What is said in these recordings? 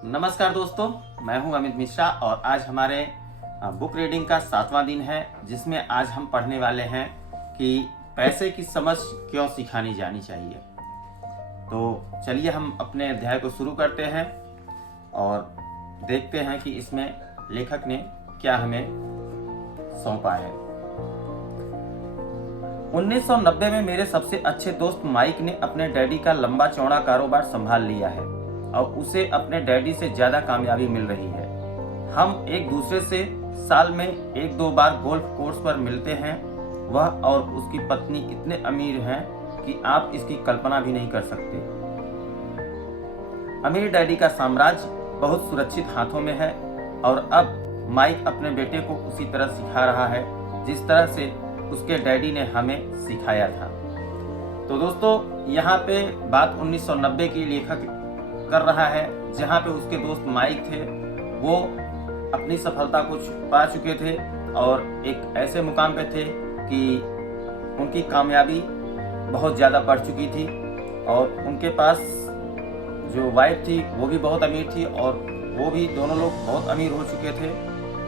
नमस्कार दोस्तों, मैं हूं अमित मिश्रा और आज हमारे बुक रीडिंग का 7वां दिन है, जिसमें आज हम पढ़ने वाले हैं कि पैसे की समझ क्यों सिखानी जानी चाहिए। तो चलिए हम अपने अध्याय को शुरू करते हैं और देखते हैं कि इसमें लेखक ने क्या हमें सौंपा है। 1990 में मेरे सबसे अच्छे दोस्त माइक ने अपने डैडी का लंबा चौड़ा कारोबार संभाल लिया है और उसे अपने डैडी से ज्यादा कामयाबी मिल रही है। हम एक दूसरे से साल में 1-2 बार गोल्फ कोर्स पर मिलते हैं। वह और उसकी पत्नी इतने अमीर हैं कि आप इसकी कल्पना भी नहीं कर सकते। अमीर डैडी का साम्राज्य बहुत सुरक्षित हाथों में है और अब माइक अपने बेटे को उसी तरह सिखा रहा है जिस तरह से उसके डैडी ने हमें सिखाया था। तो दोस्तों, यहाँ पे बात 1990 की लेखक कर रहा है, जहाँ पे उसके दोस्त माइक थे। वो अपनी सफलता को पा चुके थे और एक ऐसे मुकाम पे थे कि उनकी कामयाबी बहुत ज़्यादा बढ़ चुकी थी और उनके पास जो वाइफ थी वो भी बहुत अमीर थी और वो भी दोनों लोग बहुत अमीर हो चुके थे।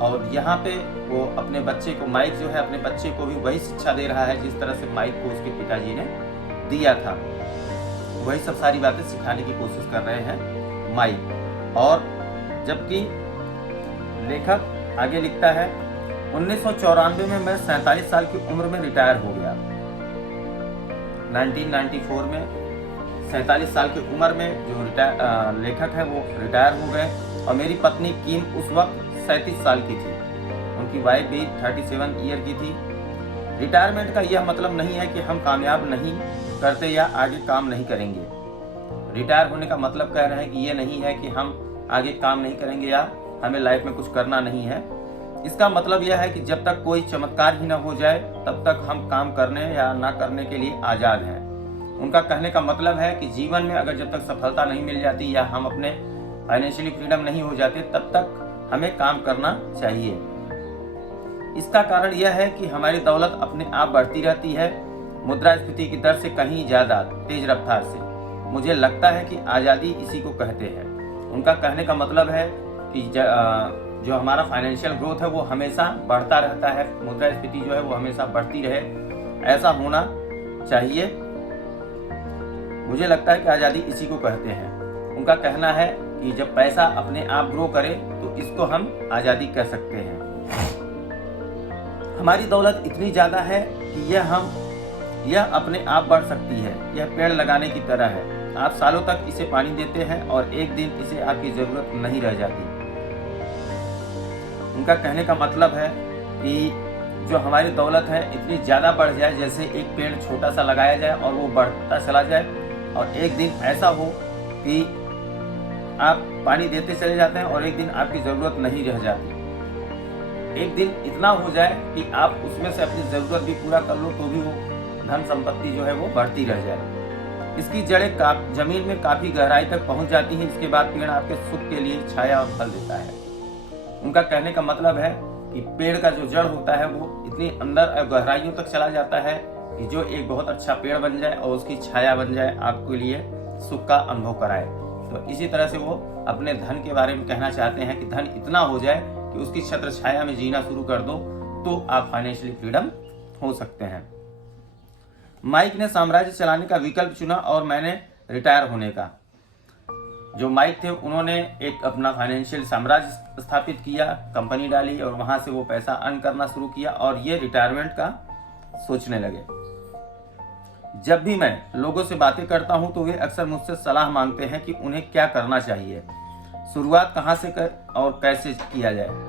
और यहाँ पे वो अपने बच्चे को, माइक जो है अपने बच्चे को भी वही शिक्षा दे रहा है जिस तरह से माइक को उसके पिताजी ने दिया था। वही सब सारी बातें सिखाने की कोशिश कर रहे हैं माइक। और जबकि लेखक आगे लिखता है, 1994 में मैं 47 साल की उम्र में रिटायर हो गया। 1994 में 47 साल की उम्र में जो लेखक है वो रिटायर हो गए और मेरी पत्नी किम उस वक्त 37 साल की थी। उनकी वाइफ भी 37 ईयर की थी। रिटायरमेंट का यह मतलब नहीं है कि हम कामयाब नहीं करते या आगे काम नहीं करेंगे। रिटायर होने का मतलब कह रहे हैं कि ये नहीं है कि हम आगे काम नहीं करेंगे या हमें लाइफ में कुछ करना नहीं है। इसका मतलब यह है कि जब तक कोई चमत्कार ही ना हो जाए तब तक हम काम करने या ना करने के लिए आज़ाद हैं। उनका कहने का मतलब है कि जीवन में अगर जब तक सफलता नहीं मिल जाती या हम अपने फाइनेंशियली फ्रीडम नहीं हो जाते तब तक हमें काम करना चाहिए। इसका कारण यह है कि हमारी दौलत अपने आप बढ़ती रहती है, मुद्रास्फीति की दर से कहीं ज़्यादा तेज रफ्तार से। मुझे लगता है कि आज़ादी इसी को कहते हैं। उनका कहने का मतलब है कि जो हमारा फाइनेंशियल ग्रोथ है वो हमेशा बढ़ता रहता है, मुद्रास्फीति जो है वो हमेशा बढ़ती रहे, ऐसा होना चाहिए। मुझे लगता है कि आज़ादी इसी को कहते हैं। उनका कहना है कि जब पैसा अपने आप ग्रो करे तो इसको हम आज़ादी कह सकते हैं। हमारी दौलत इतनी ज़्यादा है कि यह अपने आप बढ़ सकती है। यह पेड़ लगाने की तरह है। आप सालों तक इसे पानी देते हैं और एक दिन इसे आपकी ज़रूरत नहीं रह जाती। उनका कहने का मतलब है कि जो हमारी दौलत है इतनी ज़्यादा बढ़ जाए, जैसे एक पेड़ छोटा सा लगाया जाए और वो बढ़ता चला जाए और एक दिन ऐसा हो कि आप पानी देते चले जाते हैं और एक दिन आपकी ज़रूरत नहीं रह जाती। एक दिन इतना हो जाए कि आप उसमें से अपनी ज़रूरत भी पूरा कर लो तो भी वो धन संपत्ति जो है वो बढ़ती रह जाए। इसकी जड़ें जमीन में काफ़ी गहराई तक पहुंच जाती हैं। इसके बाद पेड़ आपके सुख के लिए छाया और फल देता है। उनका कहने का मतलब है कि पेड़ का जो जड़ होता है वो इतनी अंदर और गहराइयों तक चला जाता है कि जो एक बहुत अच्छा पेड़ बन जाए और उसकी छाया बन जाए, आपके लिए सुख का अनुभव कराए। तो इसी तरह से वो अपने धन के बारे में कहना चाहते हैं कि धन इतना हो जाए कि उसकी छत्र छाया में जीना शुरू कर दो तो आप फाइनेंशियली फ्रीडम हो सकते हैं। माइक ने साम्राज्य चलाने का विकल्प चुना और मैंने रिटायर होने का। जो माइक थे उन्होंने एक अपना फाइनेंशियल साम्राज्य स्थापित किया, कंपनी डाली और वहां से वो पैसा अर्न करना शुरू किया और ये रिटायरमेंट का सोचने लगे। जब भी मैं लोगों से बातें करता हूं तो वे अक्सर मुझसे सलाह मांगते हैं कि उन्हें क्या करना चाहिए, शुरुआत कहां से और कैसे किया जाए।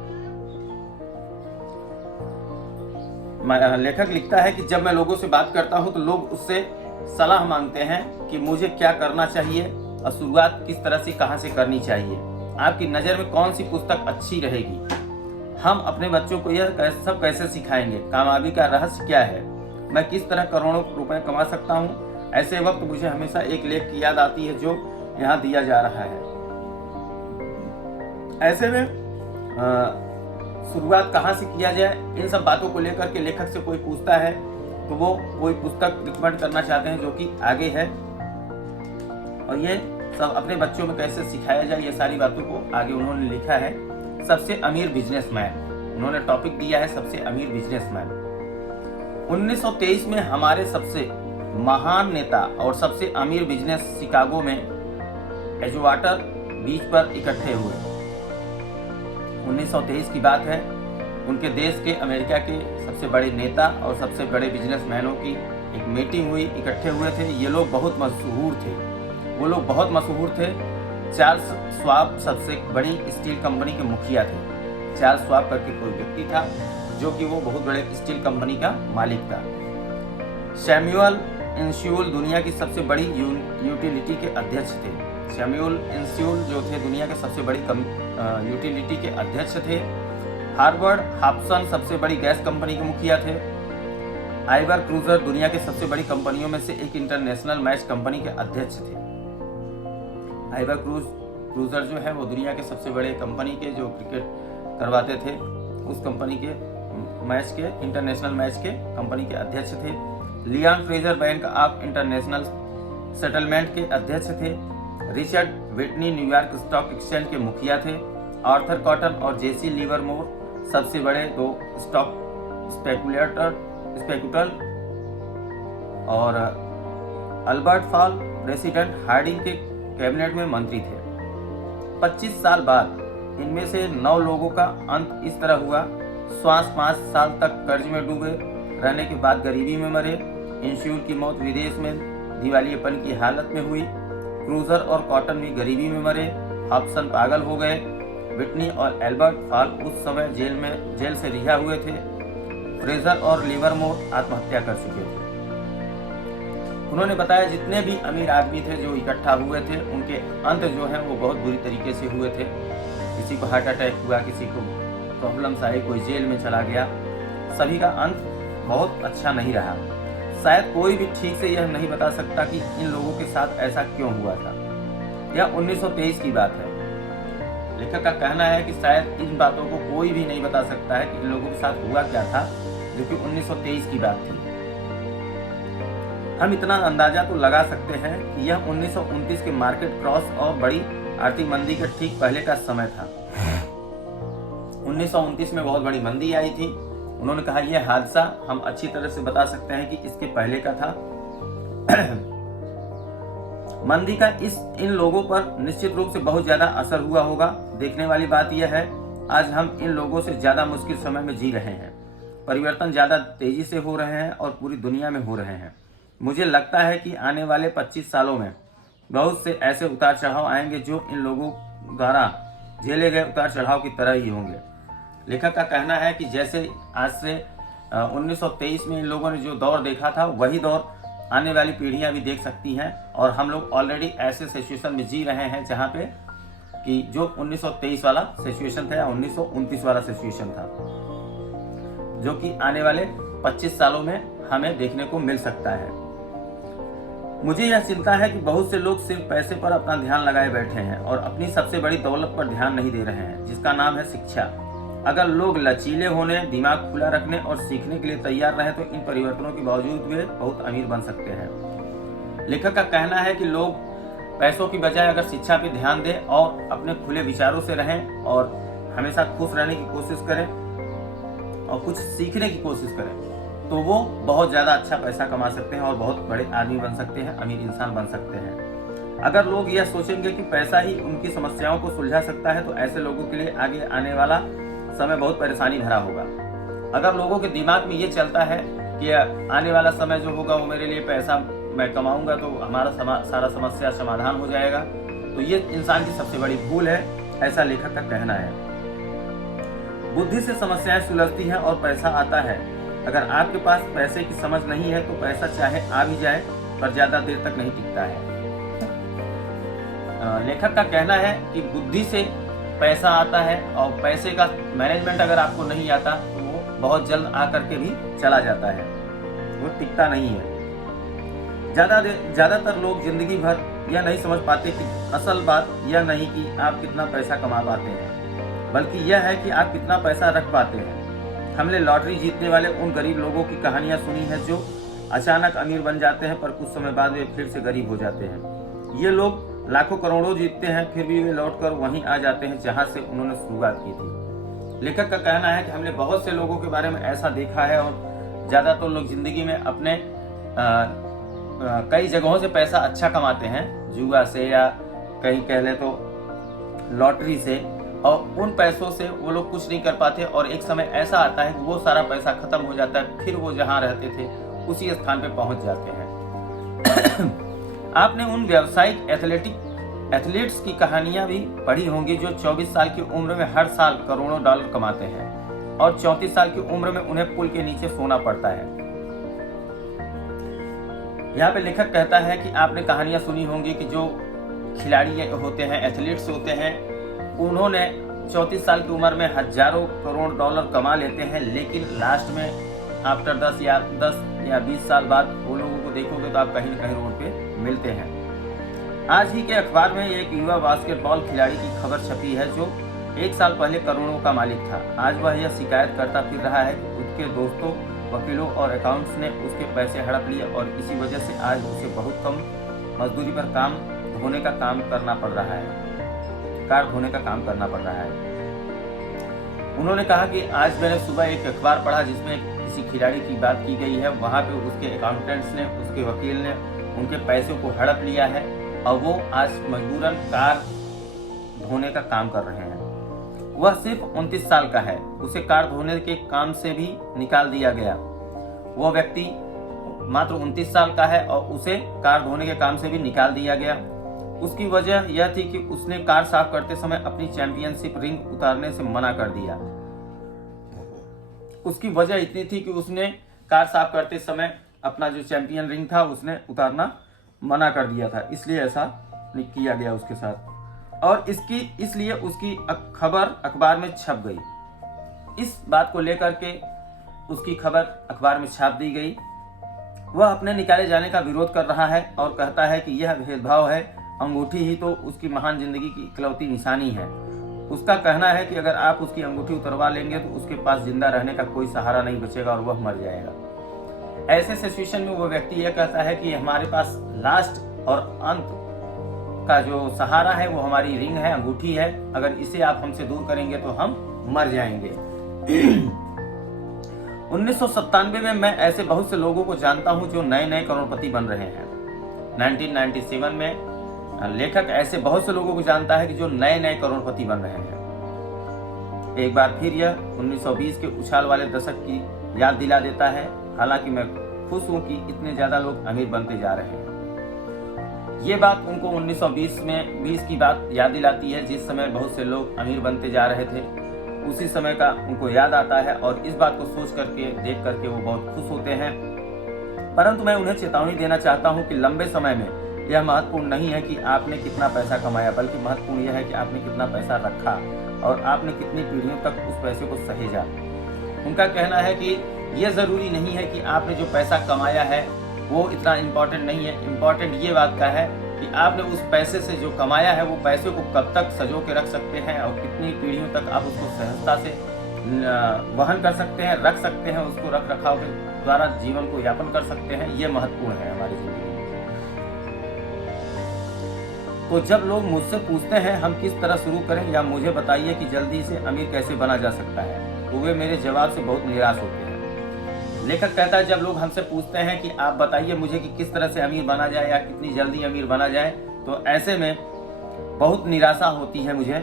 लेखक लिखता है कि जब मैं लोगों से बात करता हूं तो लोग उससे सलाह मांगते हैं कि मुझे क्या करना चाहिए और शुरुआत किस तरह से कहां से करनी चाहिए। आपकी नज़र में कौन सी पुस्तक अच्छी रहेगी? हम अपने बच्चों को यह सब कैसे सिखाएंगे? कामयाबी का रहस्य क्या है? मैं किस तरह करोड़ों रुपए कमा सकता हूँ? ऐसे वक्त मुझे हमेशा एक लेख की याद आती है जो यहाँ दिया जा रहा है। ऐसे में शुरुआत कहाँ से किया जाए, इन सब बातों को लेकर के लेखक से कोई पूछता है तो वो कोई पुस्तक रिकमेंड करना चाहते हैं जो कि आगे है। और ये सब अपने बच्चों में कैसे सिखाया जाए, ये सारी बातों को आगे उन्होंने लिखा है। सबसे अमीर बिजनेसमैन, उन्होंने टॉपिक दिया है सबसे अमीर बिजनेसमैन। 1923 में हमारे सबसे महान नेता और सबसे अमीर बिजनेस शिकागो में एजवाटर बीच पर इकट्ठे हुए। 1923 की बात है। उनके देश के, अमेरिका के सबसे बड़े नेता और सबसे बड़े बिजनेसमैनों की एक मीटिंग हुई, इकट्ठे हुए थे। ये लोग बहुत मशहूर थे, वो लोग बहुत मशहूर थे। चार्ल्स श्वाब सबसे बड़ी स्टील कंपनी के मुखिया थे। चार्ल्स श्वाब करके कोई व्यक्ति था जो कि वो बहुत बड़े स्टील कंपनी का मालिक था। सैमुअल इंस्यूल दुनिया की सबसे बड़ी यूटिलिटी के अध्यक्ष थे। सैमुअल इंस्यूल जो थे दुनिया के सबसे बड़ी यूटिलिटी के अध्यक्ष थे। हार्वर्ड हॉब्सन सबसे बड़ी गैस कंपनी के मुखिया थे। आइवर क्रूजर दुनिया के सबसे बड़ी कंपनियों में से एक इंटरनेशनल मैच कंपनी के अध्यक्ष थे। आइवर क्रूजर जो है वो दुनिया के सबसे बड़े कंपनी के, जो क्रिकेट करवाते थे, उस कंपनी के मैच के, इंटरनेशनल मैच के कंपनी के अध्यक्ष थे। Leon Fraser bank of international settlement के अध्यक्ष थे। Richard Whitney New York stock exchange के मुखिया थे। आर्थर कॉटन और जेसी लिवरमोर सबसे बड़े दो स्टॉक स्पेकुलेटर और अल्बर्ट फॉल प्रेसिडेंट हार्डिंग के कैबिनेट में मंत्री थे। 25 साल बाद इनमें से 9 लोगों का अंत इस तरह हुआ। श्वास 5 साल तक कर्ज में डूबे रहने के बाद गरीबी में मरे। इंस्यूल की मौत विदेश में दिवालियेपन की हालत में हुई। क्रूजर और कॉटन भी गरीबी में मरे। हॉब्सन पागल हो गए। व्हिटनी और एल्बर्ट फॉल उस समय जेल से रिहा हुए थे। फ्रेजर और लिवरमोर आत्महत्या कर चुके थे। उन्होंने बताया जितने भी अमीर आदमी थे जो इकट्ठा हुए थे, उनके अंत जो है वो बहुत बुरी तरीके से हुए थे। किसी को हार्ट अटैक हुआ, किसी को प्रॉब्लम्स आए, कोई जेल में चला गया। सभी का अंत बहुत अच्छा नहीं रहा। शायद कोई भी ठीक से यह नहीं बता सकता कि इन लोगों के साथ ऐसा क्यों हुआ था। यह 1923 की बात है। लेखक का कहना है कि शायद इन बातों को कोई भी नहीं बता सकता है कि इन लोगों के साथ हुआ क्या था, जो कि 1923 की बात थी। हम इतना अंदाजा तो लगा सकते हैं कि यह 1929 के मार्केट क्रॉस और बड़ी आर्थिक मंदी के ठीक पहले का समय था। 1929 में बहुत बड़ी मंदी आई थी। उन्होंने कहा यह हादसा हम अच्छी तरह से बता सकते हैं कि इसके पहले का था। मंदी का इन लोगों पर निश्चित रूप से बहुत ज्यादा असर हुआ होगा। देखने वाली बात यह है, आज हम इन लोगों से ज्यादा मुश्किल समय में जी रहे हैं। परिवर्तन ज्यादा तेजी से हो रहे हैं और पूरी दुनिया में हो रहे हैं। मुझे लगता है कि आने वाले 25 सालों में बहुत से ऐसे उतार चढ़ाव आएंगे जो इन लोगों द्वारा झेले गए उतार चढ़ाव की तरह ही होंगे। लेखक का कहना है कि जैसे आज से 1923 में इन लोगों ने जो दौर देखा था, वही दौर आने वाली पीढ़ियां भी देख सकती हैं। और हम लोग ऑलरेडी ऐसे सिचुएशन में जी रहे हैं जहां पे कि जो 1923 वाला सिचुएशन था या 1929 वाला सिचुएशन था, जो कि आने वाले 25 सालों में हमें देखने को मिल सकता है। मुझे यह चिंता है कि बहुत से लोग सिर्फ पैसे पर अपना ध्यान लगाए बैठे हैं और अपनी सबसे बड़ी दौलत पर ध्यान नहीं दे रहे हैं, जिसका नाम है शिक्षा। अगर लोग लचीले होने, दिमाग खुला रखने और सीखने के लिए तैयार रहे तो इन परिवर्तनों के बावजूद वे बहुत अमीर बन सकते हैं। लेखक का कहना है कि लोग पैसों की बजाय अगर शिक्षा पे ध्यान दें और अपने खुले विचारों से रहें और हमेशा खुश रहने की कोशिश करें और कुछ सीखने की कोशिश करें, तो वो बहुत ज़्यादा अच्छा पैसा कमा सकते हैं और बहुत बड़े आदमी बन सकते हैं, अमीर इंसान बन सकते हैं। अगर लोग यह सोचेंगे कि पैसा ही उनकी समस्याओं को सुलझा सकता है, तो ऐसे लोगों के लिए आगे आने वाला समय बहुत परेशानी भरा होगा। अगर लोगों के दिमाग में ये चलता है कि आने वाला समय जो होगा वो मेरे लिए पैसा मैं कमाऊंगा तो हमारा सारा समस्या समाधान हो जाएगा, तो ये इंसान की सबसे बड़ी भूल है, ऐसा लेखक का कहना है। बुद्धि से समस्याएं सुलझती हैं और पैसा आता है। अगर आपके पास पैसे की समझ नहीं है तो पैसा चाहे आ भी जाए पर ज्यादा देर तक नहीं टिकता है। लेखक का कहना है कि बुद्धि से पैसा आता है और पैसे का मैनेजमेंट अगर आपको नहीं आता तो वो बहुत जल्द आकर के भी चला जाता है, वो टिकता नहीं है। ज्यादातर लोग जिंदगी भर यह नहीं समझ पाते कि असल बात यह नहीं कि आप कितना पैसा कमा पाते हैं, बल्कि यह है कि आप कितना पैसा रख पाते हैं। हमने लॉटरी जीतने वाले उन गरीब लोगों की कहानियां सुनी हैं जो अचानक अमीर बन जाते हैं पर कुछ समय बाद वे फिर से गरीब हो जाते हैं। ये लोग लाखों करोड़ों जीतते हैं, फिर भी वे लौटकर वहीं आ जाते हैं जहां से उन्होंने शुरुआत की थी। लेखक का कहना है कि हमने बहुत से लोगों के बारे में ऐसा देखा है और ज़्यादातर लोग जिंदगी में अपने कई जगहों से पैसा अच्छा कमाते हैं, जुआ से या कहीं कह ले तो लॉटरी से, और उन पैसों से वो लोग कुछ नहीं कर पाते और एक समय ऐसा आता है कि वो सारा पैसा खत्म हो जाता है, फिर वो जहाँ रहते थे उसी स्थान पे पहुंच जाते हैं। आपने उन व्यावसायिक एथलीट्स की कहानियां भी पढ़ी होंगी जो 24 साल की उम्र में हर साल करोड़ों डॉलर कमाते हैं और 34 साल की उम्र में उन्हें पुल के नीचे सोना पड़ता है। यहाँ पे लेखक कहता है कि आपने कहानियां सुनी होंगी कि जो खिलाड़ी होते हैं, एथलीट्स होते हैं, उन्होंने 34 साल की उम्र में हजारों करोड़ डॉलर कमा लेते हैं, लेकिन लास्ट में आफ्टर 10 या 20 साल बाद वो लोगों को देखोगे तो आप कहीं न कहीं रोड पे मिलते हैं। आज ही के अखबार में एक युवा बास्केटबॉल खिलाड़ी की खबर छपी है जो 1 साल पहले करोड़ों का मालिक था। आज वह यह शिकायत करता फिर रहा है कि उसके दोस्तों, वकीलों और अकाउंट्स ने उसके पैसे हड़प लिए और इसी वजह से आज उसे बहुत कम मजदूरी पर कार धोने का काम करना पड़ रहा है। उन्होंने कहा कि आज मैंने सुबह एक अखबार पढ़ा जिसमें किसी खिलाड़ी की बात की गई है। वहाँ पे उसके अकाउंटेंट्स ने, उसके वकील ने उनके पैसों को हड़प लिया है और वो आज मजबूरन कार धोने का काम कर रहे हैं। वह सिर्फ 29 साल का है, उसे कार धोने के काम से भी निकाल दिया गया। वह व्यक्ति मात्र 29 साल का है और उसे कार धोने के काम से भी निकाल दिया गया। उसकी वजह यह थी कि उसने कार साफ करते समय अपनी चैंपियनशिप रिंग उतारने से मना कर दिया। उसकी वजह इतनी थी कि उसने कार साफ करते समय अपना जो चैंपियन रिंग था उसने उतारना मना कर दिया था, इसलिए ऐसा किया गया उसके साथ और इसलिए उसकी खबर अखबार में छप गई। इस बात को लेकर के उसकी खबर अखबार में छाप दी गई। वह अपने निकाले जाने का विरोध कर रहा है और कहता है कि यह भेदभाव है, अंगूठी ही तो उसकी महान जिंदगी की इकलौती निशानी है। उसका कहना है कि अगर आप उसकी अंगूठी उतरवा लेंगे तो उसके पास जिंदा रहने का कोई सहारा नहीं बचेगा और वह मर जाएगा। ऐसे सिचुएशन में वो व्यक्ति यह कहता है कि हमारे पास लास्ट और अंत का जो सहारा है वो हमारी रिंग है, अंगूठी है। अगर इसे आप हमसे दूर करेंगे तो हम मर जाएंगे। 1997 में मैं ऐसे बहुत से लोगों को जानता हूं जो नए नए करोड़पति बन रहे हैं। 1997 में लेखक ऐसे बहुत से लोगों को जानता है कि जो नए नए करोड़पति बन रहे हैं। एक बार फिर यह 1920 के उछाल वाले दशक की याद दिला देता है। हालांकि मैं खुश हूं कि इतने ज्यादा लोग अमीर बनते जा रहे हैं। ये बात उनको 1920 की बात याद दिलाती है, जिस समय बहुत से लोग अमीर बनते जा रहे थे। उसी समय का उनको याद आता है और इस बात को सोच करके, देख करके वो बहुत खुश होते हैं। परंतु मैं उन्हें चेतावनी देना चाहता हूँ कि लंबे समय में यह महत्वपूर्ण नहीं है कि आपने कितना पैसा कमाया, बल्कि महत्वपूर्ण यह है कि आपने कितना पैसा रखा और आपने कितनी पीढ़ियों तक उस पैसे को सहेजा। उनका कहना है कि यह जरूरी नहीं है कि आपने जो पैसा कमाया है वो इतना इम्पोर्टेंट नहीं है। इम्पोर्टेंट ये बात का है कि आपने उस पैसे से जो कमाया है वो पैसे को कब तक सजो के रख सकते हैं और कितनी पीढ़ियों तक आप उसको सहजता से वहन कर सकते हैं, रख सकते हैं, उसको रख रखाव के द्वारा जीवन को यापन कर सकते हैं। ये महत्वपूर्ण है हमारी जिंदगी में। तो जब लोग मुझसे पूछते हैं हम किस तरह शुरू करें या मुझे बताइए कि जल्दी से अमीर कैसे बना जा सकता है, तो वे मेरे जवाब से बहुत निराश होते हैं। लेखक कहता है जब लोग हमसे पूछते हैं कि आप बताइए मुझे कि किस तरह से अमीर बना जाए या कितनी जल्दी अमीर बना जाए, तो ऐसे में बहुत निराशा होती है मुझे।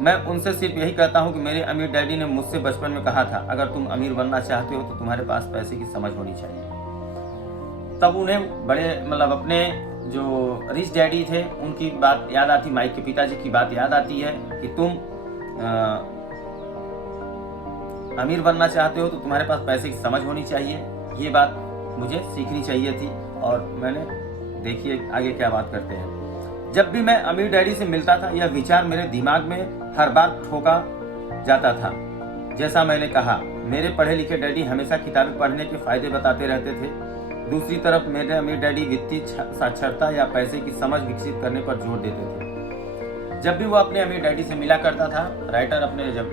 मैं उनसे सिर्फ यही कहता हूँ कि मेरे अमीर डैडी ने मुझसे बचपन में कहा था, अगर तुम अमीर बनना चाहते हो तो तुम्हारे पास पैसे की समझ होनी चाहिए। तब उन्हें बड़े अपने जो रिच डैडी थे उनकी बात याद आती, माइक के पिताजी की बात याद आती है कि तुम अमीर बनना चाहते हो तो तुम्हारे पास पैसे की समझ होनी चाहिए। ये बात मुझे सीखनी चाहिए थी और मैंने देखिए आगे क्या बात करते हैं। जब भी मैं अमीर डैडी से मिलता था यह विचार मेरे दिमाग में हर बार ठोका जाता था। जैसा मैंने कहा, मेरे पढ़े लिखे डैडी हमेशा किताबें पढ़ने के फायदे बताते रहते थे। दूसरी तरफ मेरे अमीर डैडी वित्तीय साक्षरता या पैसे की समझ विकसित करने पर जोर देते थे। जब भी वो अपने अमीर डैडी से मिला करता था, राइटर अपने जब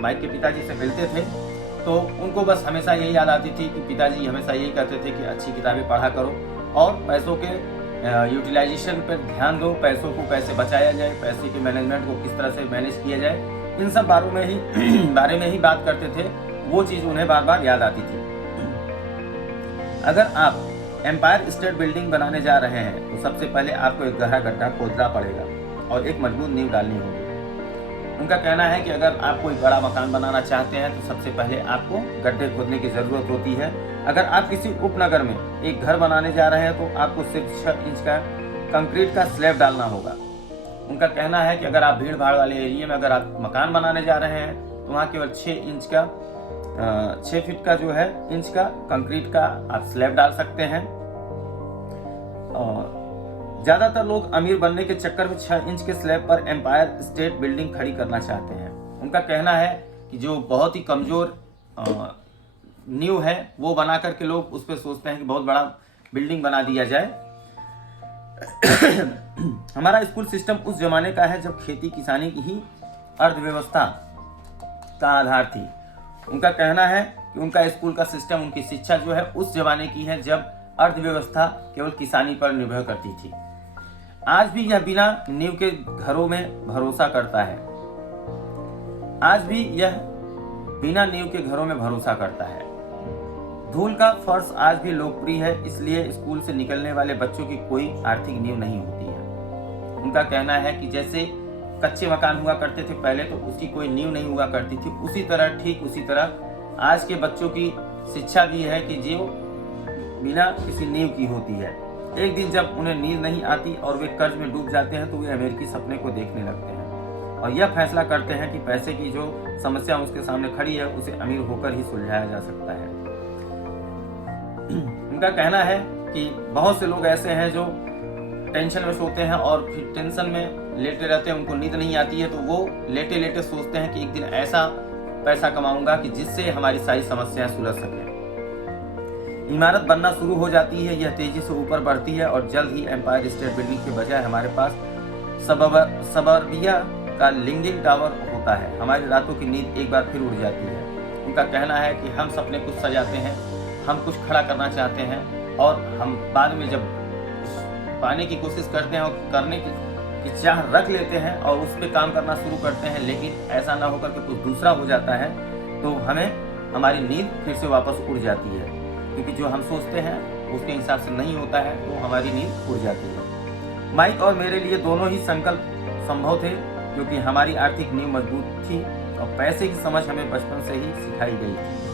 माइक के पिताजी से मिलते थे तो उनको बस हमेशा यही याद आती थी कि पिताजी हमेशा यही कहते थे कि अच्छी किताबें पढ़ा करो और पैसों के यूटिलाइजेशन पर ध्यान दो, पैसों को कैसे बचाया जाए, पैसे के मैनेजमेंट को किस तरह से मैनेज किया जाए, इन सब बारे में ही बात करते थे। वो चीज़ उन्हें बार बार याद आती थी। अगर आप एम्पायर स्टेट बिल्डिंग बनाने जा रहे हैं तो सबसे पहले आपको एक गहरा गड्ढा खोदना पड़ेगा और एक मजबूत नींव डालनी होगी। उनका कहना है कि अगर आप कोई बड़ा मकान बनाना चाहते हैं तो सबसे पहले आपको गड्ढे खोदने की ज़रूरत होती है। अगर आप किसी उपनगर में एक घर बनाने जा रहे हैं तो आपको सिर्फ 6 इंच का कंक्रीट का स्लैब डालना होगा। उनका कहना है कि अगर आप भीड़ भाड़ वाले एरिया में अगर आप मकान बनाने जा रहे हैं तो वहाँ केवल 6 फीट का जो है इंच का कंक्रीट का आप स्लैब डाल सकते हैं। और ज़्यादातर लोग अमीर बनने के चक्कर में 6 इंच के स्लैब पर एम्पायर स्टेट बिल्डिंग खड़ी करना चाहते हैं। उनका कहना है कि जो बहुत ही कमज़ोर नींव है वो बना करके लोग उस पर सोचते हैं कि बहुत बड़ा बिल्डिंग बना दिया जाए। हमारा स्कूल सिस्टम उस जमाने का है जब खेती किसानी की ही अर्थव्यवस्था का आधार थी। उनका कहना है कि उनका स्कूल का सिस्टम, उनकी शिक्षा जो है उस जमाने की है जब अर्थव्यवस्था केवल किसानी पर निर्भर करती थी। आज भी यह बिना नींव के घरों में भरोसा करता है। आज भी यह बिना नींव के घरों में भरोसा करता है। धूल का फर्श आज भी लोकप्रिय है, इसलिए स्कूल से निकलने वाले बच्चों की कोई आर्थिक नींव नहीं होती है। उनका कहना है कि जैसे कच्चे मकान हुआ करते थे पहले तो उसकी कोई नींव नहीं हुआ करती थी, उसी तरह ठीक उसी तरह आज के बच्चों की शिक्षा भी है कि जो बिना किसी नींव की होती है। एक दिन जब उन्हें नींद नहीं आती और वे कर्ज में डूब जाते हैं तो वे अमेरिकी सपने को देखने लगते हैं और यह फैसला करते हैं कि पैसे की जो समस्या उसके सामने खड़ी है उसे अमीर होकर ही सुलझाया जा सकता है। उनका कहना है कि बहुत से लोग ऐसे हैं जो टेंशन में सोते हैं और फिर टेंशन में लेटे रहते हैं, उनको नींद नहीं आती है तो वो लेटे लेटे सोचते हैं कि एक दिन ऐसा पैसा कमाऊंगा कि जिससे हमारी सारी समस्याएं सुलझ सकें। इमारत बनना शुरू हो जाती है, यह तेजी से ऊपर बढ़ती है और जल्द ही एम्पायर स्टेट बिल्डिंग के बजाय हमारे पास सबर्बिया का लिंगिंग टावर होता है। हमारी रातों की नींद एक बार फिर उड़ जाती है। उनका कहना है कि हम सपने कुछ सजाते हैं, हम कुछ खड़ा करना चाहते हैं और हम बाद में जब पाने की कोशिश करते हैं और करने की चाह रख लेते हैं और उस पर काम करना शुरू करते हैं, लेकिन ऐसा ना होकर के कुछ दूसरा हो जाता है तो हमें हमारी नींद फिर से वापस उड़ जाती है, क्योंकि जो हम सोचते हैं उसके हिसाब से नहीं होता है तो हमारी नींद उड़ जाती है। माइक और मेरे लिए दोनों ही संकल्प संभव थे क्योंकि हमारी आर्थिक नींव मजबूत थी और पैसे की समझ हमें बचपन से ही सिखाई गई थी।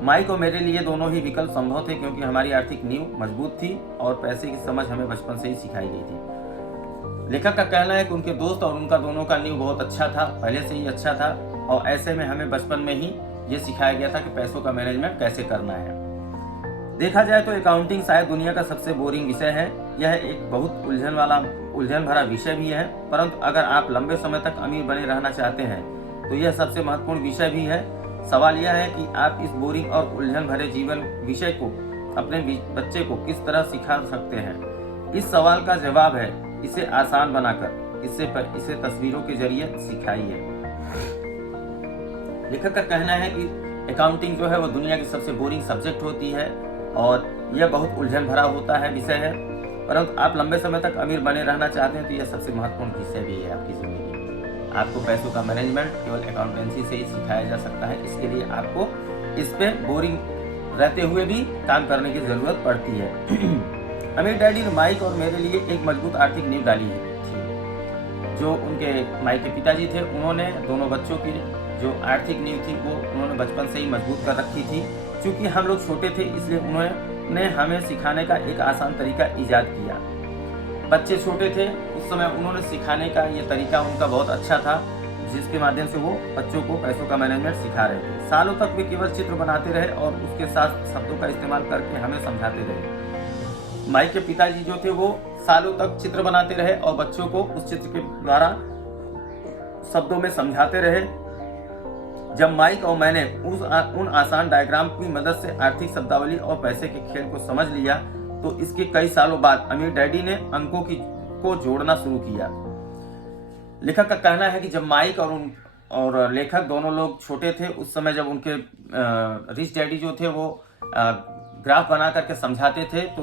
माइक और मेरे लिए दोनों ही विकल्प संभव थे क्योंकि हमारी आर्थिक नींव मजबूत थी और पैसे की समझ हमें बचपन से ही सिखाई गई थी। लेखक का कहना है कि उनके दोस्त और उनका दोनों का नींव बहुत अच्छा था, पहले से ही अच्छा था और ऐसे में हमें बचपन में ही ये सिखाया गया था कि पैसों का मैनेजमेंट कैसे करना है। देखा जाए तो अकाउंटिंग शायद दुनिया का सबसे बोरिंग विषय है। यह एक बहुत उलझन भरा विषय भी है, परंतु अगर आप लंबे समय तक अमीर बने रहना चाहते हैं तो यह सबसे महत्वपूर्ण विषय भी है। सवाल यह है कि आप इस बोरिंग और उलझन भरे जीवन विषय को अपने बच्चे को किस तरह सिखा सकते हैं। इस सवाल का जवाब है इसे आसान बनाकर इसे तस्वीरों के जरिए सिखाइए। लेखक का कहना है कि अकाउंटिंग जो है वो दुनिया की सबसे बोरिंग सब्जेक्ट होती है और यह बहुत उलझन भरा होता है विषय है, परंतु आप लंबे समय तक अमीर बने रहना चाहते हैं तो यह सबसे महत्वपूर्ण विषय भी है आपकी जिंदगी। आपको पैसों का मैनेजमेंट केवल अकाउंटेंसी से ही सिखाया जा सकता है, इसके लिए आपको इस पे बोरिंग रहते हुए भी काम करने की जरूरत पड़ती है। अमीर डैडी ने माइक और मेरे लिए एक मजबूत आर्थिक नींव डाली थी। जो उनके माइक के पिताजी थे उन्होंने दोनों बच्चों की जो आर्थिक नींव थी वो उन्होंने बचपन से ही मजबूत कर रखी थी। चूंकि हम लोग छोटे थे इसलिए उन्होंने हमें सिखाने का एक आसान तरीका ईजाद किया। बच्चे छोटे थे उस समय उन्होंने सिखाने का ये तरीका उनका बहुत अच्छा था, जिसके माध्यम से वो बच्चों को पैसों का मैनेजमेंट सिखा रहे थे। सालों तक वे केवल चित्र बनाते रहे और उसके साथ शब्दों का इस्तेमाल करके हमें समझाते रहे। माइक के पिताजी जो थे वो सालों तक चित्र बनाते रहे और बच्चों को उस चित्र के द्वारा शब्दों में समझाते रहे। जब माइक और मैंने उन आसान डायग्राम की मदद से आर्थिक शब्दावली और पैसे के खेल को समझ लिया तो इसके कई सालों बाद अमीर डैडी ने अंकों को जोड़ना शुरू किया। लेखक का कहना है कि जब माइक और लेखक दोनों लोग छोटे थे उस समय जब उनके रिच डैडी जो थे वो ग्राफ बना करके समझाते थे तो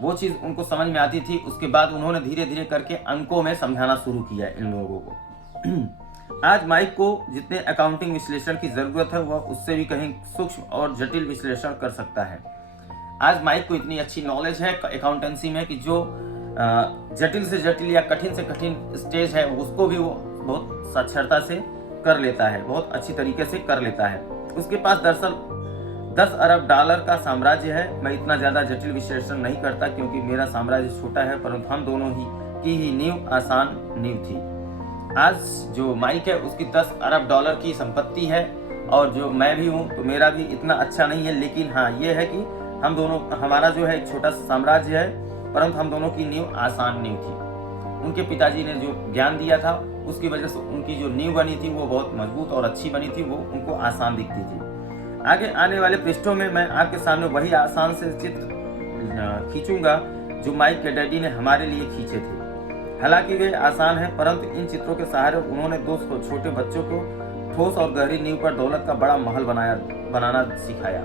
वो चीज़ उनको समझ में आती थी। उसके बाद उन्होंने धीरे धीरे करके अंकों में समझाना शुरू किया इन लोगों को। आज माइक को जितने अकाउंटिंग विश्लेषण की ज़रूरत है वह उससे भी कहीं सूक्ष्म और जटिल विश्लेषण कर सकता है। आज माइक को इतनी अच्छी नॉलेज है अकाउंटेंसी में कि जो जटिल से जटिल या कठिन से कठिन स्टेज है उसको भी वो बहुत साक्षरता से कर लेता है, बहुत अच्छी तरीके से कर लेता है। उसके पास दरअसल 10 अरब डॉलर का साम्राज्य है। मैं इतना ज़्यादा जटिल विश्लेषण नहीं करता क्योंकि मेरा साम्राज्य छोटा है, परंतु हम दोनों की ही नींव आसान नींव थी। आज जो माइक है उसकी 10 अरब डॉलर की संपत्ति है और जो मैं भी हूँ तो मेरा भी इतना अच्छा नहीं है, लेकिन हाँ ये है कि हम दोनों, हमारा जो है एक छोटा सा साम्राज्य है परंतु हम दोनों की नींव आसान नींव थी। उनके पिताजी ने जो ज्ञान दिया था उसकी वजह से उनकी जो नींव बनी थी वो बहुत मजबूत और अच्छी बनी थी, वो उनको आसान दिखती थी। आगे आने वाले पृष्ठों में मैं आपके सामने वही आसान से चित्र खींचूंगा जो माइक के डैडी ने हमारे लिए खींचे थे। हालांकि वे आसान हैं परंतु इन चित्रों के सहारे उन्होंने 2 छोटे बच्चों को ठोस और गहरी नींव पर दौलत का बड़ा महल बनाना सिखाया।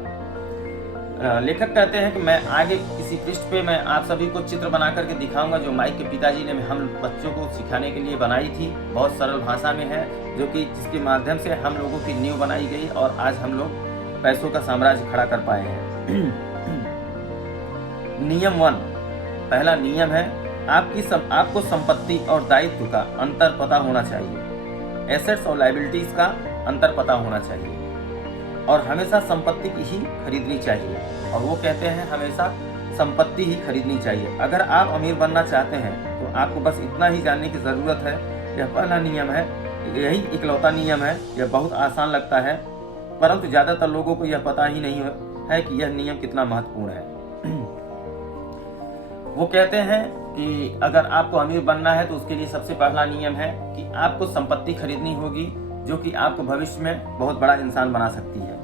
लेखक कहते हैं कि मैं आगे किसी पृष्ठ पे मैं आप सभी को चित्र बना करके दिखाऊंगा जो माइक के पिताजी ने हम बच्चों को सिखाने के लिए बनाई थी। बहुत सरल भाषा में है जो कि जिसके माध्यम से हम लोगों की नींव बनाई गई और आज हम लोग पैसों का साम्राज्य खड़ा कर पाए हैं। नियम 1, पहला नियम है आपको संपत्ति और दायित्व का अंतर पता होना चाहिए। एसेट्स और लायबिलिटीज का अंतर पता होना चाहिए और हमेशा संपत्ति की ही खरीदनी चाहिए। और वो कहते हैं हमेशा संपत्ति ही खरीदनी चाहिए। अगर आप अमीर बनना चाहते हैं तो आपको बस इतना ही जानने की ज़रूरत है। यह पहला नियम है, यही इकलौता नियम है। यह बहुत आसान लगता है परंतु ज़्यादातर लोगों को यह पता ही नहीं है कि यह नियम कितना महत्वपूर्ण है। वो कहते हैं कि अगर आपको अमीर बनना है तो उसके लिए सबसे पहला नियम है कि आपको संपत्ति खरीदनी होगी जो कि आपको भविष्य में बहुत बड़ा इंसान बना सकती है।